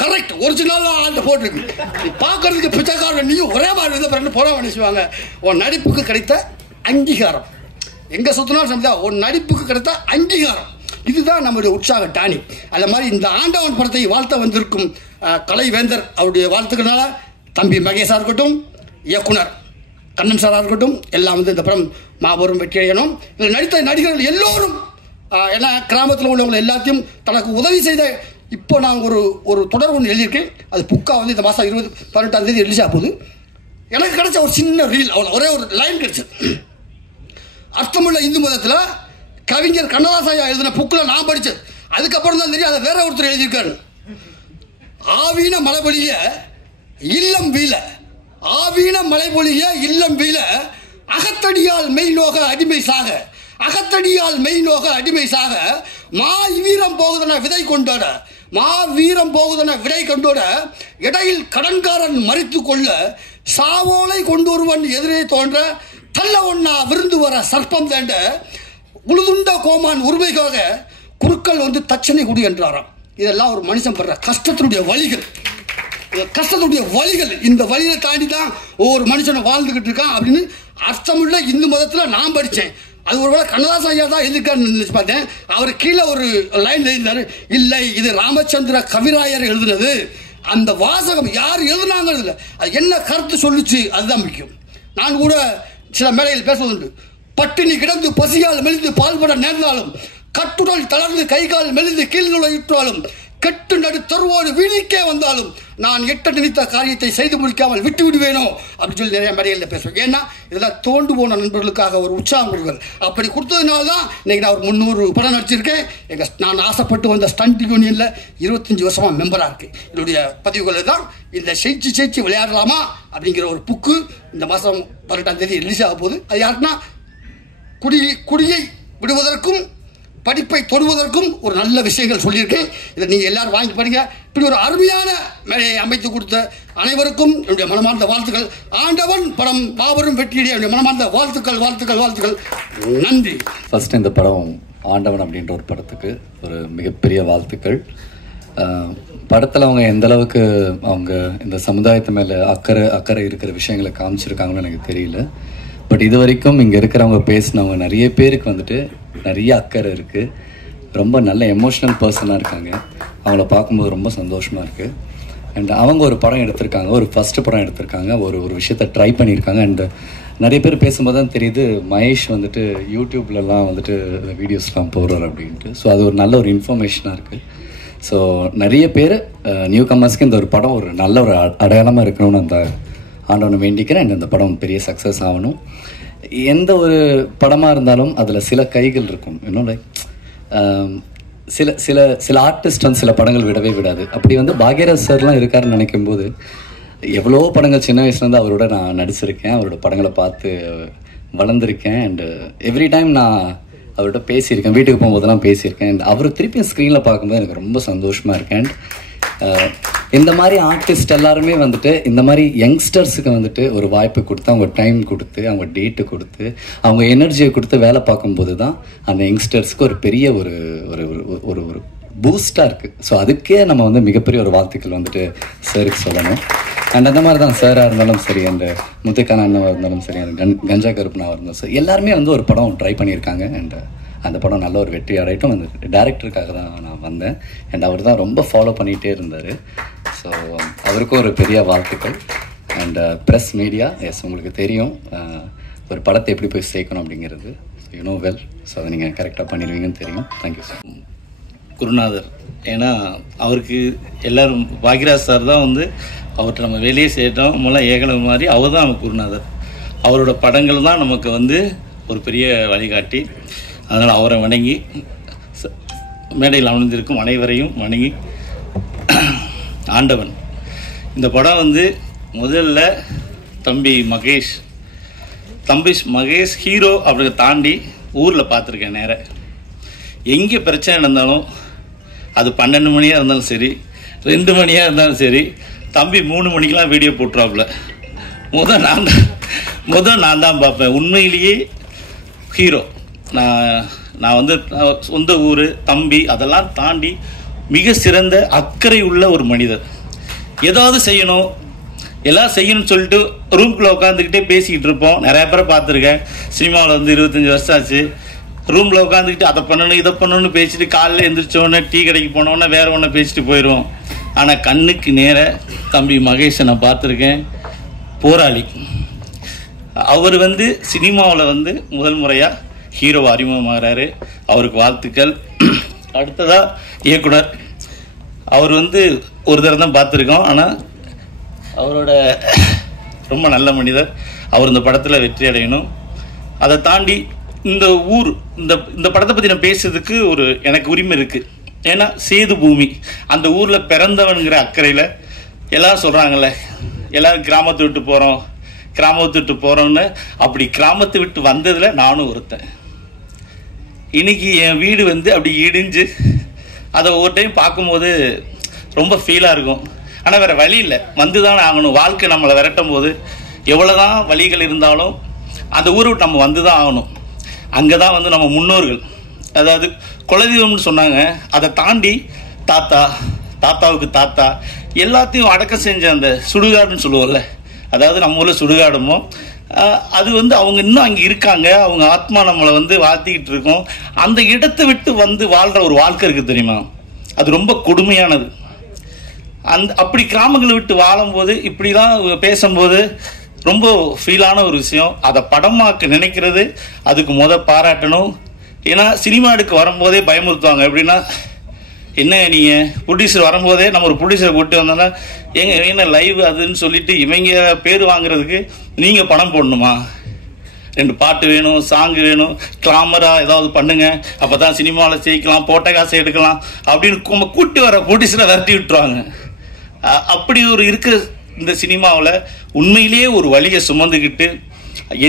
கரெக்ட், ஒரிஜினலாக ஆள்கிட்ட போட்டிருக்கு. நீ பார்க்கறதுக்கு பிச்சைக்காரன் நீயும் ஒரே மாதிரி இருந்த பிறகு போட நினைச்சுவாங்க. உன் நடிப்புக்கு கிடைத்த அங்கீகாரம் எங்கே சுற்றினாலும் சமைதா, உன் நடிப்புக்கு கிடைத்த அங்கீகாரம் இதுதான் நம்முடைய உற்சாக டானி. அது மாதிரி இந்த ஆண்டவன் படத்தை வாழ்த்த வந்திருக்கும் கலைவேந்தர் அவருடைய வாழ்த்துக்கனால தம்பி மகேஷாக இருக்கட்டும், இயக்குனர் கண்ணன் சாராக இருக்கட்டும், எல்லாம் வந்து இந்த படம் மாபெரும் வெற்றி அடையணும். இதில் நடித்த நடிகர்கள் எல்லோரும் ஏன்னா கிராமத்தில் உள்ளவங்க எல்லாத்தையும் தனக்கு உதவி செய்த. இப்போ நான் ஒரு தொடர் ஒன்று எழுதியிருக்கேன். அது புக்கா வந்து இந்த மாதம் 18ஆம் தேதி ரிலீஸ் ஆக போகுது. எனக்கு கிடைச்ச ஒரு சின்ன ரீல், அவ்வளோ ஒரே ஒரு லைன் கிடைச்சது. அர்த்தமுள்ள இந்து மதத்தில் கவிஞர் கண்ணதாசையா எழுதின புக்கில் நான் படித்தது. அதுக்கப்புறம் தான் தெரியும் அதை வேற ஒருத்தர் எழுதியிருக்காரு. ஆவீன மலைபொழிய இல்லம் வீழ, ஆவீன மலைபொழிய இல்லம் வீழ, அகத்தடியால் மெய் நோக அடிமை சாக, அகத்தடியால் மெய் நோக அடிமை சாக, மா வீரம் போகுதன விதை கொண்டோட, மா வீரம் போகுதன விடை கொண்டோட, இடையில் கடன்காரன் மறித்து கொள்ள, சாவோலை கொண்டொருவன் எதிரே தோன்ற, தள்ள ஒன்னா விருந்து வர சர்ப்பம் தேண்ட, உழுதுண்ட கோமான் உரிமைக்காக குருக்கள் வந்து தச்சனை குடி என்றாராம். இதெல்லாம் ஒரு மனுஷன் படுற கஷ்டத்தினுடைய வழிகள், கஷ்டத்துடைய வழிகள். இந்த வழியை தாண்டி தான் ஒவ்வொரு மனுஷனை வாழ்ந்துகிட்டு இருக்கான் அப்படின்னு அர்த்தமுள்ள இந்து மதத்தில் நான் படித்தேன். அது ஒருவேளை கண்ணதாசன் ஐயா தான் எழுதியிருக்காருன்னு நினைச்சு பார்த்தேன். அவர் கீழே ஒரு லைன் எழுதினார், இல்லை இது ராமச்சந்திர கவிராயர் எழுதுனது. அந்த வாசகம் யார் எழுதுனாங்க, அது என்ன கருத்து சொல்லுச்சு அதுதான் முக்கியம். நான் கூட சில மேடையில் பேசுவதுண்டு. பட்டினி கிடந்து பசியால் மெலிந்து பால்பட நேர்ந்தாலும், கட்டுடல் தளர்ந்து கைகால் மெலிந்து கீழ்நுழையிட்டாலும், கெட்டு நடு தருவோடு வீணிக்கே வந்தாலும், நான் எட்ட நினைத்த காரியத்தை செய்து முடிக்காமல் விட்டு விடுவேனோ அப்படின்னு சொல்லி நிறைய மேடைகளில் பேசுவேன். ஏன்னா இதெல்லாம் தோண்டு போன நண்பர்களுக்காக ஒரு உற்சாகம் கொடுக்குறது. அப்படி கொடுத்ததுனால தான் இன்னைக்கு நான் ஒரு 300 படம் நடிச்சிருக்கேன். நான் ஆசைப்பட்டு வந்த ஸ்டண்ட் யூனியனில் 25 வருஷமாக மெம்பராக இருக்கேன். என்னுடைய பதிவுகளை தான் இந்த ஜெயிச்சு விளையாடலாமா அப்படிங்கிற ஒரு புக்கு இந்த மாதம் 18ஆம் தேதி ரிலீஸ் ஆக போகுது. அது யாருன்னா குடியை விடுவதற்கும் படிப்பை தொடுவதற்கும் ஒரு நல்ல விஷயங்கள் சொல்லியிருக்கேன். இதை நீங்கள் எல்லாரும் வாங்கி படிங்க. இப்படி ஒரு அருமையான மேடையை அமைத்து கொடுத்த அனைவருக்கும் என்னுடைய மனமார்ந்த வாழ்த்துக்கள். ஆண்டவன் படம் மாபெரும் வெற்றியடைய என்னுடைய மனமார்ந்த வாழ்த்துக்கள். நன்றி. ஃபர்ஸ்ட் இந்த படம் ஆண்டவன் அப்படின்ற ஒரு படத்துக்கு ஒரு மிகப்பெரிய வாழ்த்துக்கள். படத்தில் அவங்க எந்த அளவுக்கு அவங்க இந்த சமுதாயத்து மேலே அக்கறை இருக்கிற விஷயங்களை காமிச்சிருக்காங்கன்னு எனக்கு தெரியல. பட் பட் இது வரைக்கும் இங்கே இருக்கிறவங்க பேசினவங்க நிறைய பேருக்கு வந்துட்டு நிறைய அக்கறை இருக்குது. ரொம்ப நல்ல எமோஷ்னல் பர்சனாக இருக்காங்க. அவங்கள பார்க்கும்போது ரொம்ப சந்தோஷமாக இருக்குது. அண்ட் அவங்க ஒரு படம் எடுத்திருக்காங்க, ஒரு ஃபஸ்ட்டு படம் எடுத்திருக்காங்க, ஒரு விஷயத்தை ட்ரை பண்ணியிருக்காங்க. அண்டு நிறைய பேர் பேசும்போது தான் தெரியுது மகேஷ் வந்துட்டு யூடியூப்லலாம் வந்துட்டு வீடியோஸ்லாம் போடுறார் அப்படின்ட்டு. ஸோ அது ஒரு நல்ல ஒரு இன்ஃபர்மேஷனாக இருக்குது. ஸோ நிறைய பேர் நியூ கம்மர்ஸ்க்கு இந்த ஒரு படம் ஒரு நல்ல ஒரு அடையாளமாக இருக்கணும்னு அந்த ஆண்டவனை வேண்டிக்கிறேன். அண்ட் இந்த படம் பெரிய சக்ஸஸ் ஆகணும். எந்த ஒரு படமாக இருந்தாலும் அதில் சில கைகள் இருக்கும். இன்னும் லைக் சில சில சில ஆர்டிஸ்ட் வந்து சில படங்கள் விடவே விடாது. அப்படி வந்து பாக்யராஜ் சார்லாம் இருக்காருன்னு நினைக்கும் போது எவ்வளோ படங்கள் சின்ன வயசுலேருந்து அவரோட நான் நடிச்சிருக்கேன், அவரோட படங்களை பார்த்து வளர்ந்துருக்கேன். அண்டு எவ்ரி டைம் நான் அவர்கிட்ட பேசியிருக்கேன், வீட்டுக்கு போகும்போதெல்லாம் பேசியிருக்கேன். அண்ட் அவர் திருப்பியும் ஸ்க்ரீனில் பார்க்கும்போது எனக்கு ரொம்ப சந்தோஷமாக இருக்கேன். இந்த மாதிரி ஆர்டிஸ்ட் எல்லாருமே வந்துட்டு இந்த மாதிரி யங்ஸ்டர்ஸுக்கு வந்துட்டு ஒரு வாய்ப்பு கொடுத்து, அவங்க டைம் கொடுத்து, அவங்க டேட்டு கொடுத்து, அவங்க எனர்ஜியை கொடுத்து வேலை பார்க்கும்போது தான் அந்த யங்ஸ்டர்ஸ்க்கு ஒரு பெரிய ஒரு ஒரு ஒரு ஒரு பூஸ்டாக இருக்குது. ஸோ அதுக்கே நம்ம வந்து மிகப்பெரிய ஒரு வாழ்த்துக்கள் வந்துட்டு சாருக்கு சொல்லணும். அண்ட் அந்த மாதிரி தான் சாராக இருந்தாலும் சரி, அந்த முத்துக்கான அண்ணாவாக இருந்தாலும் சரி, அந்த கஞ்சா கருப்புனாவாக இருந்தாலும் சரி, எல்லாருமே வந்து ஒரு படம் ட்ரை பண்ணியிருக்காங்க. அண்ட் அந்த படம் நல்ல ஒரு வெற்றி அடையட்டும். அந்த டேரக்டருக்காக தான் நான் வந்தேன். அண்ட் அவர் தான் ரொம்ப ஃபாலோ பண்ணிகிட்டே இருந்தார். ஸோ அவருக்கும் ஒரு பெரிய வாழ்த்துக்கள். அண்ட் ப்ரெஸ் மீடியா, எஸ் உங்களுக்கு தெரியும் ஒரு படத்தை எப்படி போய் சேர்க்கணும் அப்படிங்கிறது. You know well. ஸோ அதை நீங்கள் கரெக்டாக பண்ணிடுவீங்கன்னு தெரியும். Thank you sir. குருநாதர், ஏன்னா அவருக்கு எல்லாரும் பாக்யராஜ் சார் தான் வந்து அவர்கிட்ட நம்ம வெளியே சேர்த்தோம் மூலம் ஏகலை மாதிரி அவர் தான் நமக்கு குருநாதர். அவரோட படங்கள் தான் நமக்கு வந்து ஒரு பெரிய வழிகாட்டி. அதனால் அவரை வணங்கி மேடையில் அமர்ந்திருக்கும் அனைவரையும் வணங்கி ஆண்டவன் இந்த படம் வந்து முதல்ல தம்பி மகேஷ் ஹீரோ அப்படி தாண்டி ஊரில் பார்த்துருக்கேன். நேராக எங்கே பிரச்சனை நடந்தாலும் அது 12 மணியாக இருந்தாலும் சரி, 2 மணியாக இருந்தாலும் சரி, தம்பி 3 மணிக்கெலாம் வீடியோ போட்டுருவாப்புல. முதல் நான் தான் பார்ப்பேன். உண்மையிலேயே ஹீரோ. நான் வந்து சொந்த ஊர் தம்பி அதெல்லாம் தாண்டி மிக சிறந்த அக்கறை உள்ள ஒரு மனிதர். ஏதாவது செய்யணும் எல்லாம் செய்யணும்னு சொல்லிட்டு ரூம்குள்ளே உட்காந்துக்கிட்டே பேசிக்கிட்டு இருப்போம். நிறையா பேரை பார்த்துருக்கேன். சினிமாவில் வந்து 25 வருஷம் ஆச்சு. ரூமில் உட்காந்துக்கிட்டு அதை பண்ணணும் இதை பண்ணணும்னு பேசிட்டு காலையில் எழுந்திரிச்சோடனே டீ கடைக்கு போனோன்னே வேற ஒன்று பேசிட்டு போயிடுவோம். ஆனால் கண்ணுக்கு நேர தம்பி மகேஷை நான் பார்த்துருக்கேன். போராளி. அவர் வந்து சினிமாவில் வந்து முதல் முறையாக ஹீரோ அறிமுகமாகறாரு. அவருக்கு வாழ்த்துக்கள். அடுத்ததாக இயக்குனர். அவர் வந்து ஒரு தடவை தான் பார்த்துருக்கோம். ஆனால் அவரோட ரொம்ப நல்ல மனிதர். அவர் இந்த படத்தில் வெற்றி அடையணும். அதை தாண்டி இந்த ஊர் இந்த படத்தை பற்றி நான் பேசுறதுக்கு எனக்கு உரிமை இருக்குது. ஏன்னா சேது பூமி அந்த ஊரில் பிறந்தவனுங்கிற அக்கறையில் எல்லாரும் சொல்கிறாங்கல்ல, எல்லோரும் கிராமத்தை விட்டு போகிறோன்னு. அப்படி கிராமத்தை விட்டு வந்ததில் நானும் ஒருத்தன். இன்னைக்கு என் வீடு வந்து அப்படி இடிஞ்சு அதை ஒவ்வொரு டைம் பார்க்கும்போது ரொம்ப ஃபீலாக இருக்கும். ஆனால் வேறு வழி இல்லை, வந்து தானே ஆகணும். வாழ்க்கை நம்மளை விரட்டும் போது எவ்வளோதான் வழிகள் இருந்தாலும் அந்த ஊரை விட்டு நம்ம வந்து தான் ஆகணும். அங்கே தான் வந்து நம்ம முன்னோர்கள், அதாவது குலதெய்வம்னு சொன்னாங்க. அதை தாண்டி தாத்தாவுக்கு தாத்தா எல்லாத்தையும் அடக்கம் செஞ்ச அந்த சுடுகாடுன்னு சொல்லுவோம்ல, அதாவது நம்ம ஊரில் சுடுகாடுமோ அது வந்து அவங்க இன்னும் அங்கே இருக்காங்க. அவங்க ஆத்மா நம்மளை வந்து வாழ்த்திக்கிட்டு இருக்கோம். அந்த இடத்தை விட்டு வந்து வாழ்கிற ஒரு வாழ்க்கை இருக்குது தெரியுமா, அது ரொம்ப கொடுமையானது. அப்படி கிராமங்களை விட்டு வாழும்போது இப்படிலாம் பேசும்போது ரொம்ப ஃபீலான ஒரு விஷயம். அதை படமாக்க நினைக்கிறது அதுக்கு பாராட்டணும். ஏன்னா சினிமா எடுக்க வரும்போதே பயமுறுத்துவாங்க. எப்படின்னா, என்ன நீங்கள் ப்ரொடியூசர் வரும்போதே நம்ம ஒரு ப்ரொடியூசரை கூப்பிட்டு வந்தோன்னா என்ன லைவ் அதுன்னு சொல்லிட்டு இவங்க பேர் வாங்குறதுக்கு நீங்கள் பணம் போடணுமா, 2 பாட்டு வேணும், சாங்கு வேணும், கிளாமராக ஏதாவது பண்ணுங்க, அப்போ தான் சினிமாவில் ஜெயிக்கலாம், போட்ட காசை எடுக்கலாம் அப்படின்னு நம்ம கூட்டி வர ப்ரொடியூசரை விரட்டி விட்டுருவாங்க. அப்படி இருக்கிற இந்த சினிமாவில் உண்மையிலேயே ஒரு வழியை சுமந்துக்கிட்டு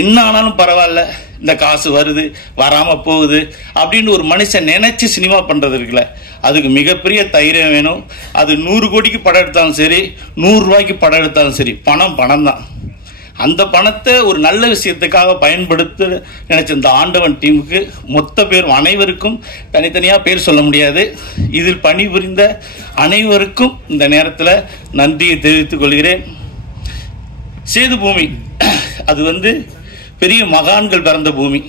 என்ன ஆனாலும் பரவாயில்ல, இந்த காசு வருது வராமல் போகுது அப்படின்னு ஒரு மனுஷன் நினைச்சு சினிமா பண்ணுறது இருக்குல்ல, அதுக்கு மிகப்பெரிய தைரியம் வேணும். அது 100 கோடிக்கு படம் எடுத்தாலும் சரி, 100 ரூபாய்க்கு படம் எடுத்தாலும் சரி, பணம் தான். அந்த பணத்தை ஒரு நல்ல விஷயத்துக்காக பயன்படுத்த நினைச்ச இந்த ஆண்டவன் டீமுக்கு மொத்த பேர் அனைவருக்கும் தனித்தனியாக பேர் சொல்ல முடியாது. இதில் பணிபுரிந்த அனைவருக்கும் இந்த நேரத்தில் நன்றியை தெரிவித்துக் கொள்கிறேன். சேது பூமி அது வந்து பெரிய மகான்கள் பிறந்த பூமி.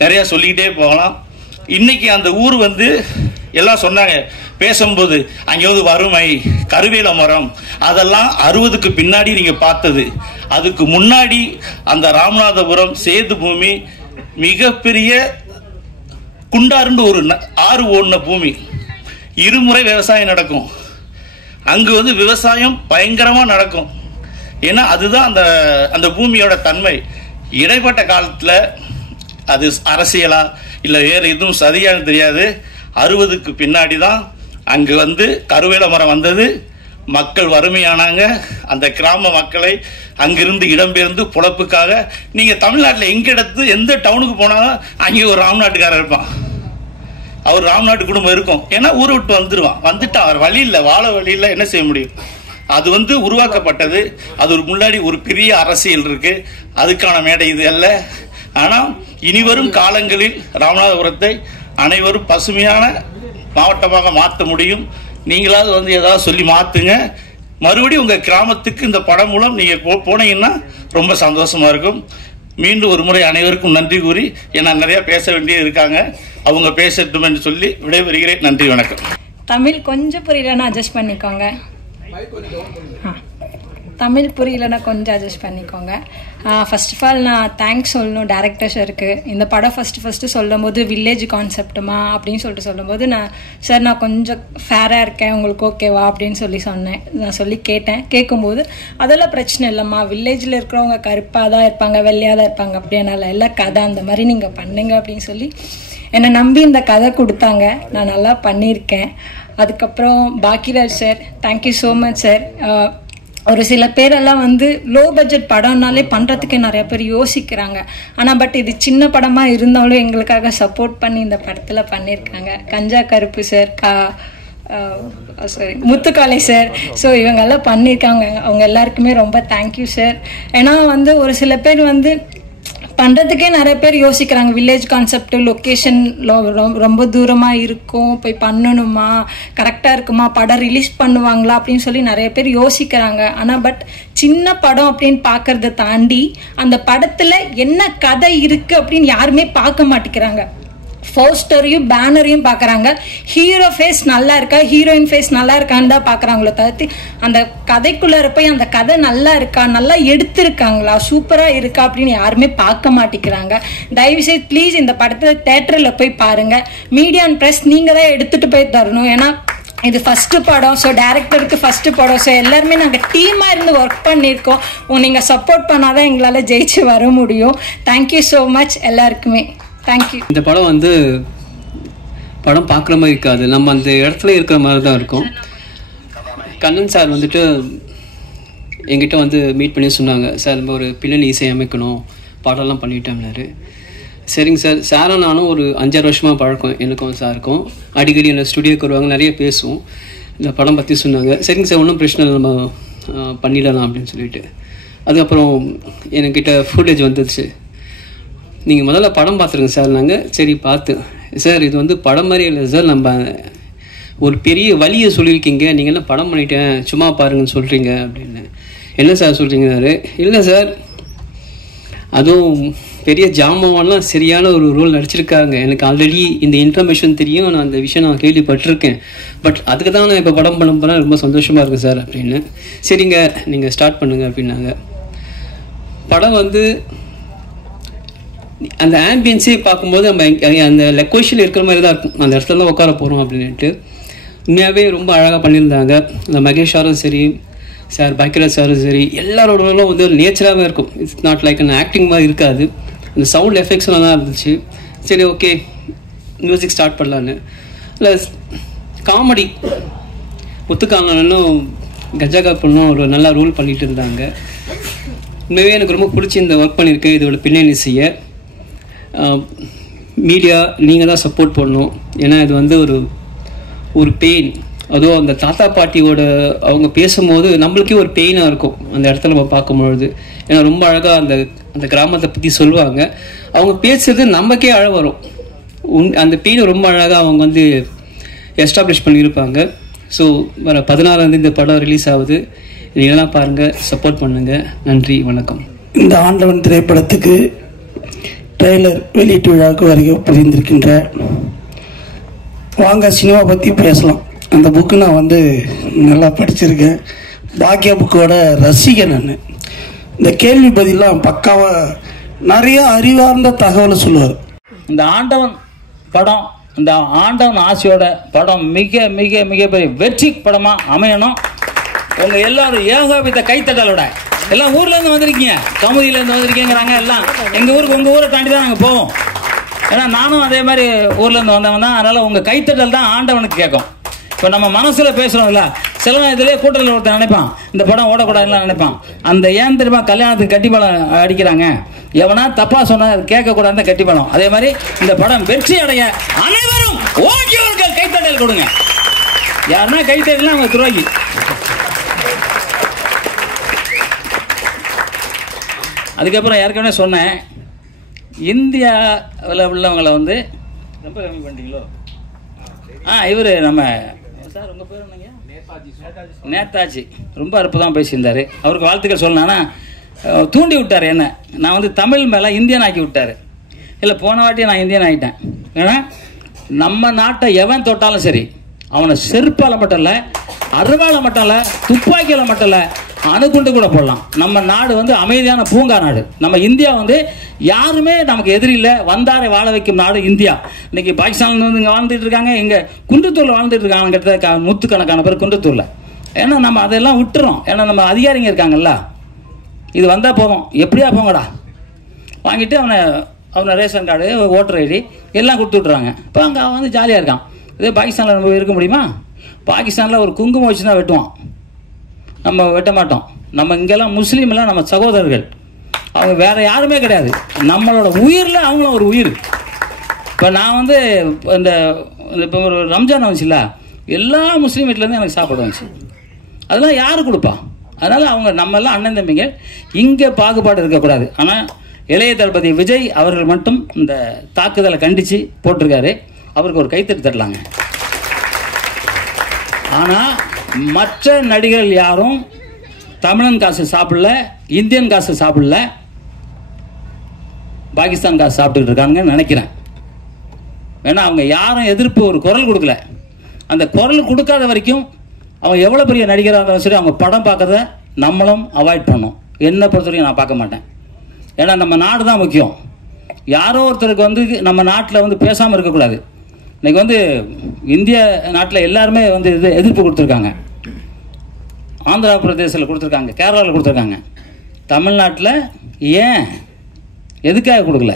நிறையா சொல்லிக்கிட்டே போகலாம். இன்னைக்கு அந்த ஊர் வந்து எல்லாம் சொன்னாங்க பேசும்போது, அங்கே வந்து வறுமை, கருவேல மரம், அதெல்லாம் 60க்கு பின்னாடி நீங்கள் பார்த்தது. அதுக்கு முன்னாடி அந்த ராமநாதபுரம் சேது பூமி மிகப்பெரிய குண்டாருன்னு ஒரு ஆறு ஓடின பூமி. இருமுறை விவசாயம் நடக்கும். அங்கு வந்து விவசாயம் பயங்கரமாக நடக்கும். ஏன்னா அதுதான் அந்த அந்த பூமியோட தன்மை. இடைப்பட்ட காலத்தில் அது அரசியலா இல்லை வேறு எதுவும் சரியானு தெரியாது. 60க்கு பின்னாடி தான் அங்கு வந்து கருவேல மரம் வந்தது. மக்கள் வறுமையானாங்க. அந்த கிராம மக்களை அங்கிருந்து இடம்பெயர்ந்து பொழப்புக்காக, நீங்கள் தமிழ்நாட்டில் எங்கே எந்த டவுனுக்கு போனாலும் அங்கே ஒரு ராம்நாட்டுக்காரர் இருப்பான். அவர் ராம்நாட்டு குடும்பம் இருக்கும். ஏன்னா ஊரை விட்டு வந்துட்டு அவர் வழி இல்லை, வாழ வழி இல்லை, என்ன செய்ய முடியும்? அது வந்து உருவாக்கப்பட்டது. அது ஒரு முன்னாடி ஒரு பெரிய அரசியல் இருக்கு. அதுக்கான மேடை இது அல்ல. ஆனால் இனிவரும் காலங்களில் ராமநாதபுரத்தை அனைவரும் பசுமையான மாவட்டமாக மாற்ற முடியும். நீங்களாவது வந்து ஏதாவது சொல்லி மாற்றுங்க. மறுபடியும் உங்கள் கிராமத்துக்கு இந்த படம் மூலம் நீங்கள் போனீங்கன்னா ரொம்ப சந்தோஷமா இருக்கும். மீண்டும் ஒரு முறை அனைவருக்கும் நன்றி கூறி, ஏன்னா நிறைய பேச வேண்டியது இருக்காங்க, அவங்க பேசட்டும் என்று சொல்லி விடைபெறுகிறேன். நன்றி, வணக்கம். தமிழ் கொஞ்சம் புரியலன்னா அட்ஜஸ்ட் பண்ணிக்கோங்க. தமிழ் புரியலன்னா கொஞ்சம் அட்ஜஸ்ட் பண்ணிக்கோங்க. ஃபர்ஸ்ட் ஆஃப் ஆல் நான் தேங்க்ஸ் சொல்லணும் டைரக்டர் சாருக்கு. இந்த படம் ஃபஸ்ட்டு சொல்லும் போது வில்லேஜ் கான்செப்டுமா அப்படின்னு சொல்லும்போது நான் கொஞ்சம் ஃபேராக இருக்கேன், உங்களுக்கு ஓகேவா அப்படின்னு சொன்னேன். நான் கேட்கும்போது அதெல்லாம் பிரச்சனை இல்லைம்மா, வில்லேஜில் இருக்கிறவங்க கருப்பாக தான் இருப்பாங்க, வெள்ளையாக தான் இருப்பாங்க, அப்படியானால எல்லாம் கதை அந்த மாதிரி நீங்கள் பண்ணுங்க அப்படின்னு சொல்லி என்னை நம்பி இந்த கதை கொடுத்தாங்க. நான் நல்லா பண்ணியிருக்கேன். அதுக்கப்புறம் Bhagyaraj sir, thank you so much sir. ஒரு சில பேரெல்லாம் வந்து லோ பட்ஜெட் படம்னாலே பண்ணுறதுக்கு நிறைய பேர் யோசிக்கிறாங்க. ஆனால் பட் இது சின்ன படமாக இருந்தாலும் எங்களுக்காக சப்போர்ட் பண்ணி இந்த படத்தில் பண்ணியிருக்காங்க. கஞ்சா கருப்பு சார், முத்துக்காளை சார், ஸோ இவங்கெல்லாம் பண்ணியிருக்காங்க. அவங்க எல்லாருக்குமே ரொம்ப தேங்க்யூ சார். ஏன்னா வந்து ஒரு சில பேர் வந்து பண்ணுறதுக்கே நிறைய பேர் யோசிக்கிறாங்க. வில்லேஜ் கான்செப்ட், லொக்கேஷன் ரொம்ப தூரமாக இருக்கும், போய் பண்ணணுமா, கரெக்டாக இருக்குமா, படம் ரிலீஸ் பண்ணுவாங்களா அப்படின்னு சொல்லி நிறைய பேர் யோசிக்கிறாங்க. ஆனால் பட் சின்ன படம் அப்படின்னு பார்க்கறத தாண்டி அந்த படத்தில் என்ன கதை இருக்குது அப்படின்னு யாருமே பார்க்க மாட்டேங்கிறாங்க. போஸ்டரையும் பேனரையும் பார்க்குறாங்க. ஹீரோ ஃபேஸ் நல்லா இருக்கா, ஹீரோயின் ஃபேஸ் நல்லா இருக்கான்னு தான் பார்க்குறாங்களோ தவிர்த்து அந்த கதைக்குள்ளே போய் அந்த கதை நல்லா இருக்கா, நல்லா எடுத்திருக்காங்களா, சூப்பராக இருக்கா அப்படின்னு யாருமே பார்க்க மாட்டேங்கிறாங்க. தயவுசெய்து ப்ளீஸ் இந்த படத்தை தேட்டரில் போய் பாருங்கள். மீடியா அண்ட் ப்ரெஸ் நீங்கள் தான் எடுத்துகிட்டு போய் தரணும். ஏன்னா இது ஃபஸ்ட்டு படம், ஸோ டேரக்டருக்கு ஃபஸ்ட்டு படம், ஸோ எல்லாருமே நாங்கள் டீமாக இருந்து ஒர்க் பண்ணியிருக்கோம். நீங்கள் சப்போர்ட் பண்ணாதான் எங்களால் ஜெயிச்சு வர முடியும். தேங்க்யூ ஸோ மச் எல்லாருக்குமே. தேங்க்யூ. இந்த படம் வந்து படம் பார்க்குற மாதிரி இருக்காது, நம்ம அந்த இடத்துல இருக்கிற மாதிரி தான் இருக்கும். கண்ணன் சார் வந்துட்டு எங்கிட்ட வந்து மீட் பண்ணி சொன்னாங்க, சார் நம்ம ஒரு பின்னணி இசை அமைக்கணும், பாடலாம் பண்ணிட்டோம்னாரு. சரிங்க சார். சாரும் நானும் ஒரு 5-6 வருஷமாக பழக்கம் எனக்கும் சாருக்கும். அடிக்கடி என்ன ஸ்டுடியோக்கு வருவாங்க, நிறைய பேசுவோம். இந்த படம் பற்றி சொன்னாங்க. சரிங்க சார், ஒன்றும் பிரச்சனை இல்லை, நம்ம பண்ணிடலாம் அப்படின்னு சொல்லிட்டு. அதுக்கப்புறம் என்கிட்ட ஃபுட்டேஜ் வந்துடுச்சு. நீங்கள் முதல்ல படம் பார்த்துருங்க சார். நாங்கள் சரி பார்த்து, சார் இது வந்து படம் மாதிரி இல்லை சார், நம்ம ஒரு பெரிய வழியை சொல்லியிருக்கீங்க, நீங்கள் என்ன படம் பண்ணிட்டேன் சும்மா பாருங்கன்னு சொல்கிறீங்க அப்படின்னு. என்ன சார் சொல்கிறீங்கன்னாரு. இல்லை சார், அதுவும் பெரிய ஜாமான்லாம் சரியான ஒரு ரோல் நடிச்சிருக்காங்க, எனக்கு ஆல்ரெடி இந்த இன்ஃபர்மேஷன் தெரியும், நான் அந்த விஷயம் நான் கேள்விப்பட்டிருக்கேன், பட் அதுக்கு தான் நான் இப்போ படம் பண்ண போனால் ரொம்ப சந்தோஷமாக இருக்குது சார் அப்படின்னு. சரிங்க நீங்கள் ஸ்டார்ட் பண்ணுங்க அப்படின்னாங்க. படம் வந்து அந்த ஆம்பியன்ஸே பார்க்கும்போது நம்ம அந்த லொக்கேஷனில் இருக்கிற மாதிரி தான் இருக்கும், அந்த இடத்துல தான் உட்கார போகிறோம் அப்படின்ட்டு. உண்மையாகவே ரொம்ப அழகாக பண்ணியிருந்தாங்க. அந்த மகேஷ் சாரும் சரி, சார் பாக்கியராஜ் சாரும் சரி, எல்லாரோடலும் வந்து நேச்சராகவே இருக்கும். இட்ஸ் நாட் லைக் அந்த ஆக்டிங் மாதிரி இருக்காது. அந்த சவுண்ட் எஃபெக்ட்ஸ்லாம் தான் இருந்துச்சு. சரி ஓகே மியூசிக் ஸ்டார்ட் பண்ணலான்னு. இல்லை காமெடி ஒத்துக்காங்கன்னு கஜா கப்பல்னும் ஒரு நல்ல ரோல் பண்ணிட்டு இருந்தாங்க. உண்மையாகவே எனக்கு ரொம்ப பிடிச்சி இந்த ஒர்க் பண்ணியிருக்கேன். இதோட பின்னணி செய்ய மீடியா நீங்கள் தான் சப்போர்ட் பண்ணணும். ஏன்னா இது வந்து ஒரு பெயின், அதுவும் அந்த தாத்தா பாட்டியோட அவங்க பேசும்போது நம்மளுக்கே ஒரு பெயினாக இருக்கும் அந்த இடத்துல நம்ம பார்க்கும்பொழுது. ஏன்னா ரொம்ப அழகாக அந்த கிராமத்தை பற்றி சொல்லுவாங்க. அவங்க பேசுறது நமக்கே அழ வரும். அந்த பெயினை ரொம்ப அழகாக அவங்க வந்து எஸ்டாப்ளிஷ் பண்ணியிருப்பாங்க. ஸோ வர 16ஆம் தேதி இந்த படம் ரிலீஸ் ஆகுது. நீங்களாம் பாருங்கள், சப்போர்ட் பண்ணுங்கள். நன்றி, வணக்கம். இந்த ஆண்டவன் திரைப்படத்துக்கு ட்ரெய்லர் வெளியீட்டு விழாவுக்கு வருகை புரிந்திருக்கின்ற வாங்க சினிமா பற்றி பேசலாம். அந்த புக்கு நான் வந்து நல்லா படிச்சிருக்கேன். பாக்கியா புக்கோட ரசிகன் நான். இந்த கேள்வி பதிலாம் பக்காவாக நிறைய அறிவார்ந்த தகவலை சொல்லுவார். இந்த ஆண்டவன் படம், இந்த ஆண்டவன் ஆசையோட படம் மிக மிக மிகப்பெரிய வெற்றி படமாக அமையணும். உங்கள் எல்லாரும் ஏகோபித்த கைத்தட்டலோட எல்லாம் ஊர்லேருந்து வந்திருக்கீங்க, கமுதியிலேருந்து வந்திருக்கீங்கிறாங்க. எல்லாம் எங்கள் ஊருக்கு உங்கள் ஊரை தாண்டி தான் நாங்கள் போவோம். ஏன்னா நானும் அதே மாதிரி ஊர்லேருந்து வந்தவன் தான். அதனால் உங்கள் கைத்தட்டல் தான் ஆண்டவனுக்கு கேட்கும். இப்போ நம்ம மனசில் பேசுகிறோம்ல, சில இதிலே கூட்டத்தில் ஒருத்தர் நினைப்பான் இந்த படம் ஓடக்கூடாதுன்னு நினைப்பான். அந்த ஏன் தெரியுமா கல்யாணத்துக்கு கட்டி படம் அடிக்கிறாங்க, எவனா தப்பாக சொன்னால் அது கேட்கக்கூடாது கட்டி படம். அதே மாதிரி இந்த படம் வெற்றி அடைய அனைவரும் ஓகேவர்கள் கைத்தட்டல் கொடுங்க. யாருன்னா கைத்தட்டலாம் அவங்க துரோகி. அதுக்கப்புறம் ஏற்கனவே சொன்னேன், இந்தியாவில் உள்ளவங்களை வந்து ரொம்ப கம்மி பண்ணிட்டீங்களோ. இவர் நம்ம சார் உங்கள் பேர் என்னங்க? நேதாஜி ரொம்ப அற்புதமாக பேசியிருந்தார். அவருக்கு வாழ்த்துக்கள் சொல்லணும்னா தூண்டி விட்டார் என்ன. நான் வந்து தமிழ் மேலே இந்தியன் ஆக்கி விட்டார். இல்லை போன வாட்டி நான் இந்தியன் ஆகிட்டேன். ஏன்னா நம்ம நாட்டை எவன் தொட்டாலும் சரி அவனை செருப்பால் மட்டும் இல்லை, அருவால் மட்டும் இல்லை, துப்பாக்கியில் மட்டும் இல்லை, அணுகுண்டு கூட போடலாம். நம்ம நாடு வந்து அமைதியான பூங்கா நாடு. நம்ம இந்தியா வந்து யாருமே நமக்கு எதிரி இல்லை, வந்தாரை வாழ வைக்கும் நாடு இந்தியா. இன்னைக்கு பாகிஸ்தான்ல வந்து இங்கே வாழ்ந்துட்டு இருக்காங்க, இங்கே குன்றத்தூரில் வாழ்ந்துட்டு இருக்காங்க கிட்டத்தட்ட நூற்றுக்கணக்கான பேர் குன்றத்தூரில். ஏன்னா நம்ம அதெல்லாம் விட்டுறோம். ஏன்னா நம்ம அதிகாரிங்க இருக்காங்கல்ல, இது வந்தால் போதும் எப்படியா போங்கடா வாங்கிட்டு அவனை ரேஷன் கார்டு, ஓட்டர் ஐடி எல்லாம் கொடுத்து விட்றாங்க. இப்போ அங்கே அவன் வந்து ஜாலியாக இருக்கான். இதே பாகிஸ்தானில் நம்ம இருக்க முடியுமா? பாகிஸ்தானில் ஒரு குங்குமம் வச்சு தான் வெட்டுவான், நம்ம வெட்ட மாட்டோம். நம்ம இங்கெல்லாம் முஸ்லீம்லாம் நம்ம சகோதரர்கள், அவங்க வேற யாருமே கிடையாது. நம்மளோட உயிரில் அவங்களும் ஒரு உயிர். இப்போ நான் வந்து இப்போ ஒரு ரம்ஜான் வந்துச்சுல்ல, எல்லா முஸ்லீம் வீட்டிலேருந்து எனக்கு சாப்பாடு வந்துச்சு. அதெல்லாம் யார் கொடுப்பா? அதனால் அவங்க நம்மெல்லாம் அண்ணன் தம்பிங்க, இங்கே பாகுபாடு இருக்கக்கூடாது. ஆனால் இளைய தளபதி விஜய் அவர்கள் மட்டும் இந்த தாக்குதலை கண்டித்து போட்டிருக்காரு. அவருக்கு ஒரு கைத்தட்டு தரலாங்க. ஆனால் மற்ற நடிகர்கள் யாரும் தமிழன் காசு சாப்பிடல, இந்தியன் காசு சாப்பிடல, பாகிஸ்தான் காசு சாப்பிட்டுக்கிட்டு இருக்காங்கன்னு நினைக்கிறேன். ஏன்னா அவங்க யாரும் எதிர்ப்பு ஒரு குரல் கொடுக்கல. அந்த குரல் கொடுக்காத வரைக்கும் அவங்க எவ்வளோ பெரிய நடிகராக இருந்தாலும் சரி அவங்க படம் பார்க்கறத நம்மளும் அவாய்ட் பண்ணோம். என்னை பொறுத்த வரைக்கும் நான் பார்க்க மாட்டேன். ஏன்னா நம்ம நாடு தான் முக்கியம். யாரோ ஒருத்தருக்கு வந்து நம்ம நாட்டில் வந்து பேசாமல் இருக்கக்கூடாது. இன்றைக்கி வந்து இந்திய நாட்டில் எல்லாருமே வந்து எதிர்ப்பு கொடுத்துருக்காங்க. ஆந்திரா பிரதேசத்தில் கொடுத்துருக்காங்க, கேரளாவில் கொடுத்துருக்காங்க. தமிழ்நாட்டில் ஏன் எதுக்காக கொடுக்கல?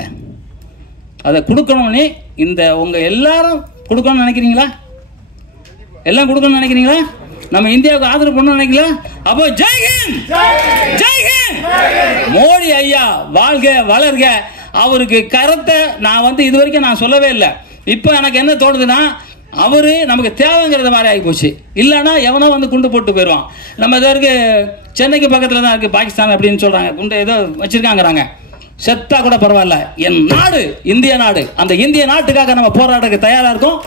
அதை கொடுக்கணும்னு இந்த உங்கள் எல்லாரும் கொடுக்கணும்னு நினைக்கிறீங்களா? எல்லாம் கொடுக்கணும்னு நினைக்கிறீங்களா? நம்ம இந்தியாவுக்கு ஆதரவு பண்ணணும்னு நினைக்கிறீங்களா? அப்போ ஜெய்ஹிந்த், ஜெய்ஹிந்த், மோடி ஐயா வாழ்க வளர்க. அவருக்கு கருத்தை நான் வந்து இது வரைக்கும் நான் சொல்லவே இல்லை. இப்போ எனக்கு என்ன தோணுதுன்னா, அவரு நமக்கு தேவைங்கிறத மாதிரி ஆகி போச்சு. இல்லைன்னா எவனோ வந்து குண்டு போட்டு போயிடுவான். நம்ம இதற்கு சென்னைக்கு பக்கத்தில் தான் இருக்குது பாகிஸ்தான் அப்படின்னு சொல்கிறாங்க, குண்டு ஏதோ வச்சுருக்காங்கிறாங்க. செத்தா கூட பரவாயில்ல, என் நாடு இந்திய நாடு, அந்த இந்திய நாட்டுக்காக நம்ம போராட்டத்துக்கு தயாராக இருக்கோம்.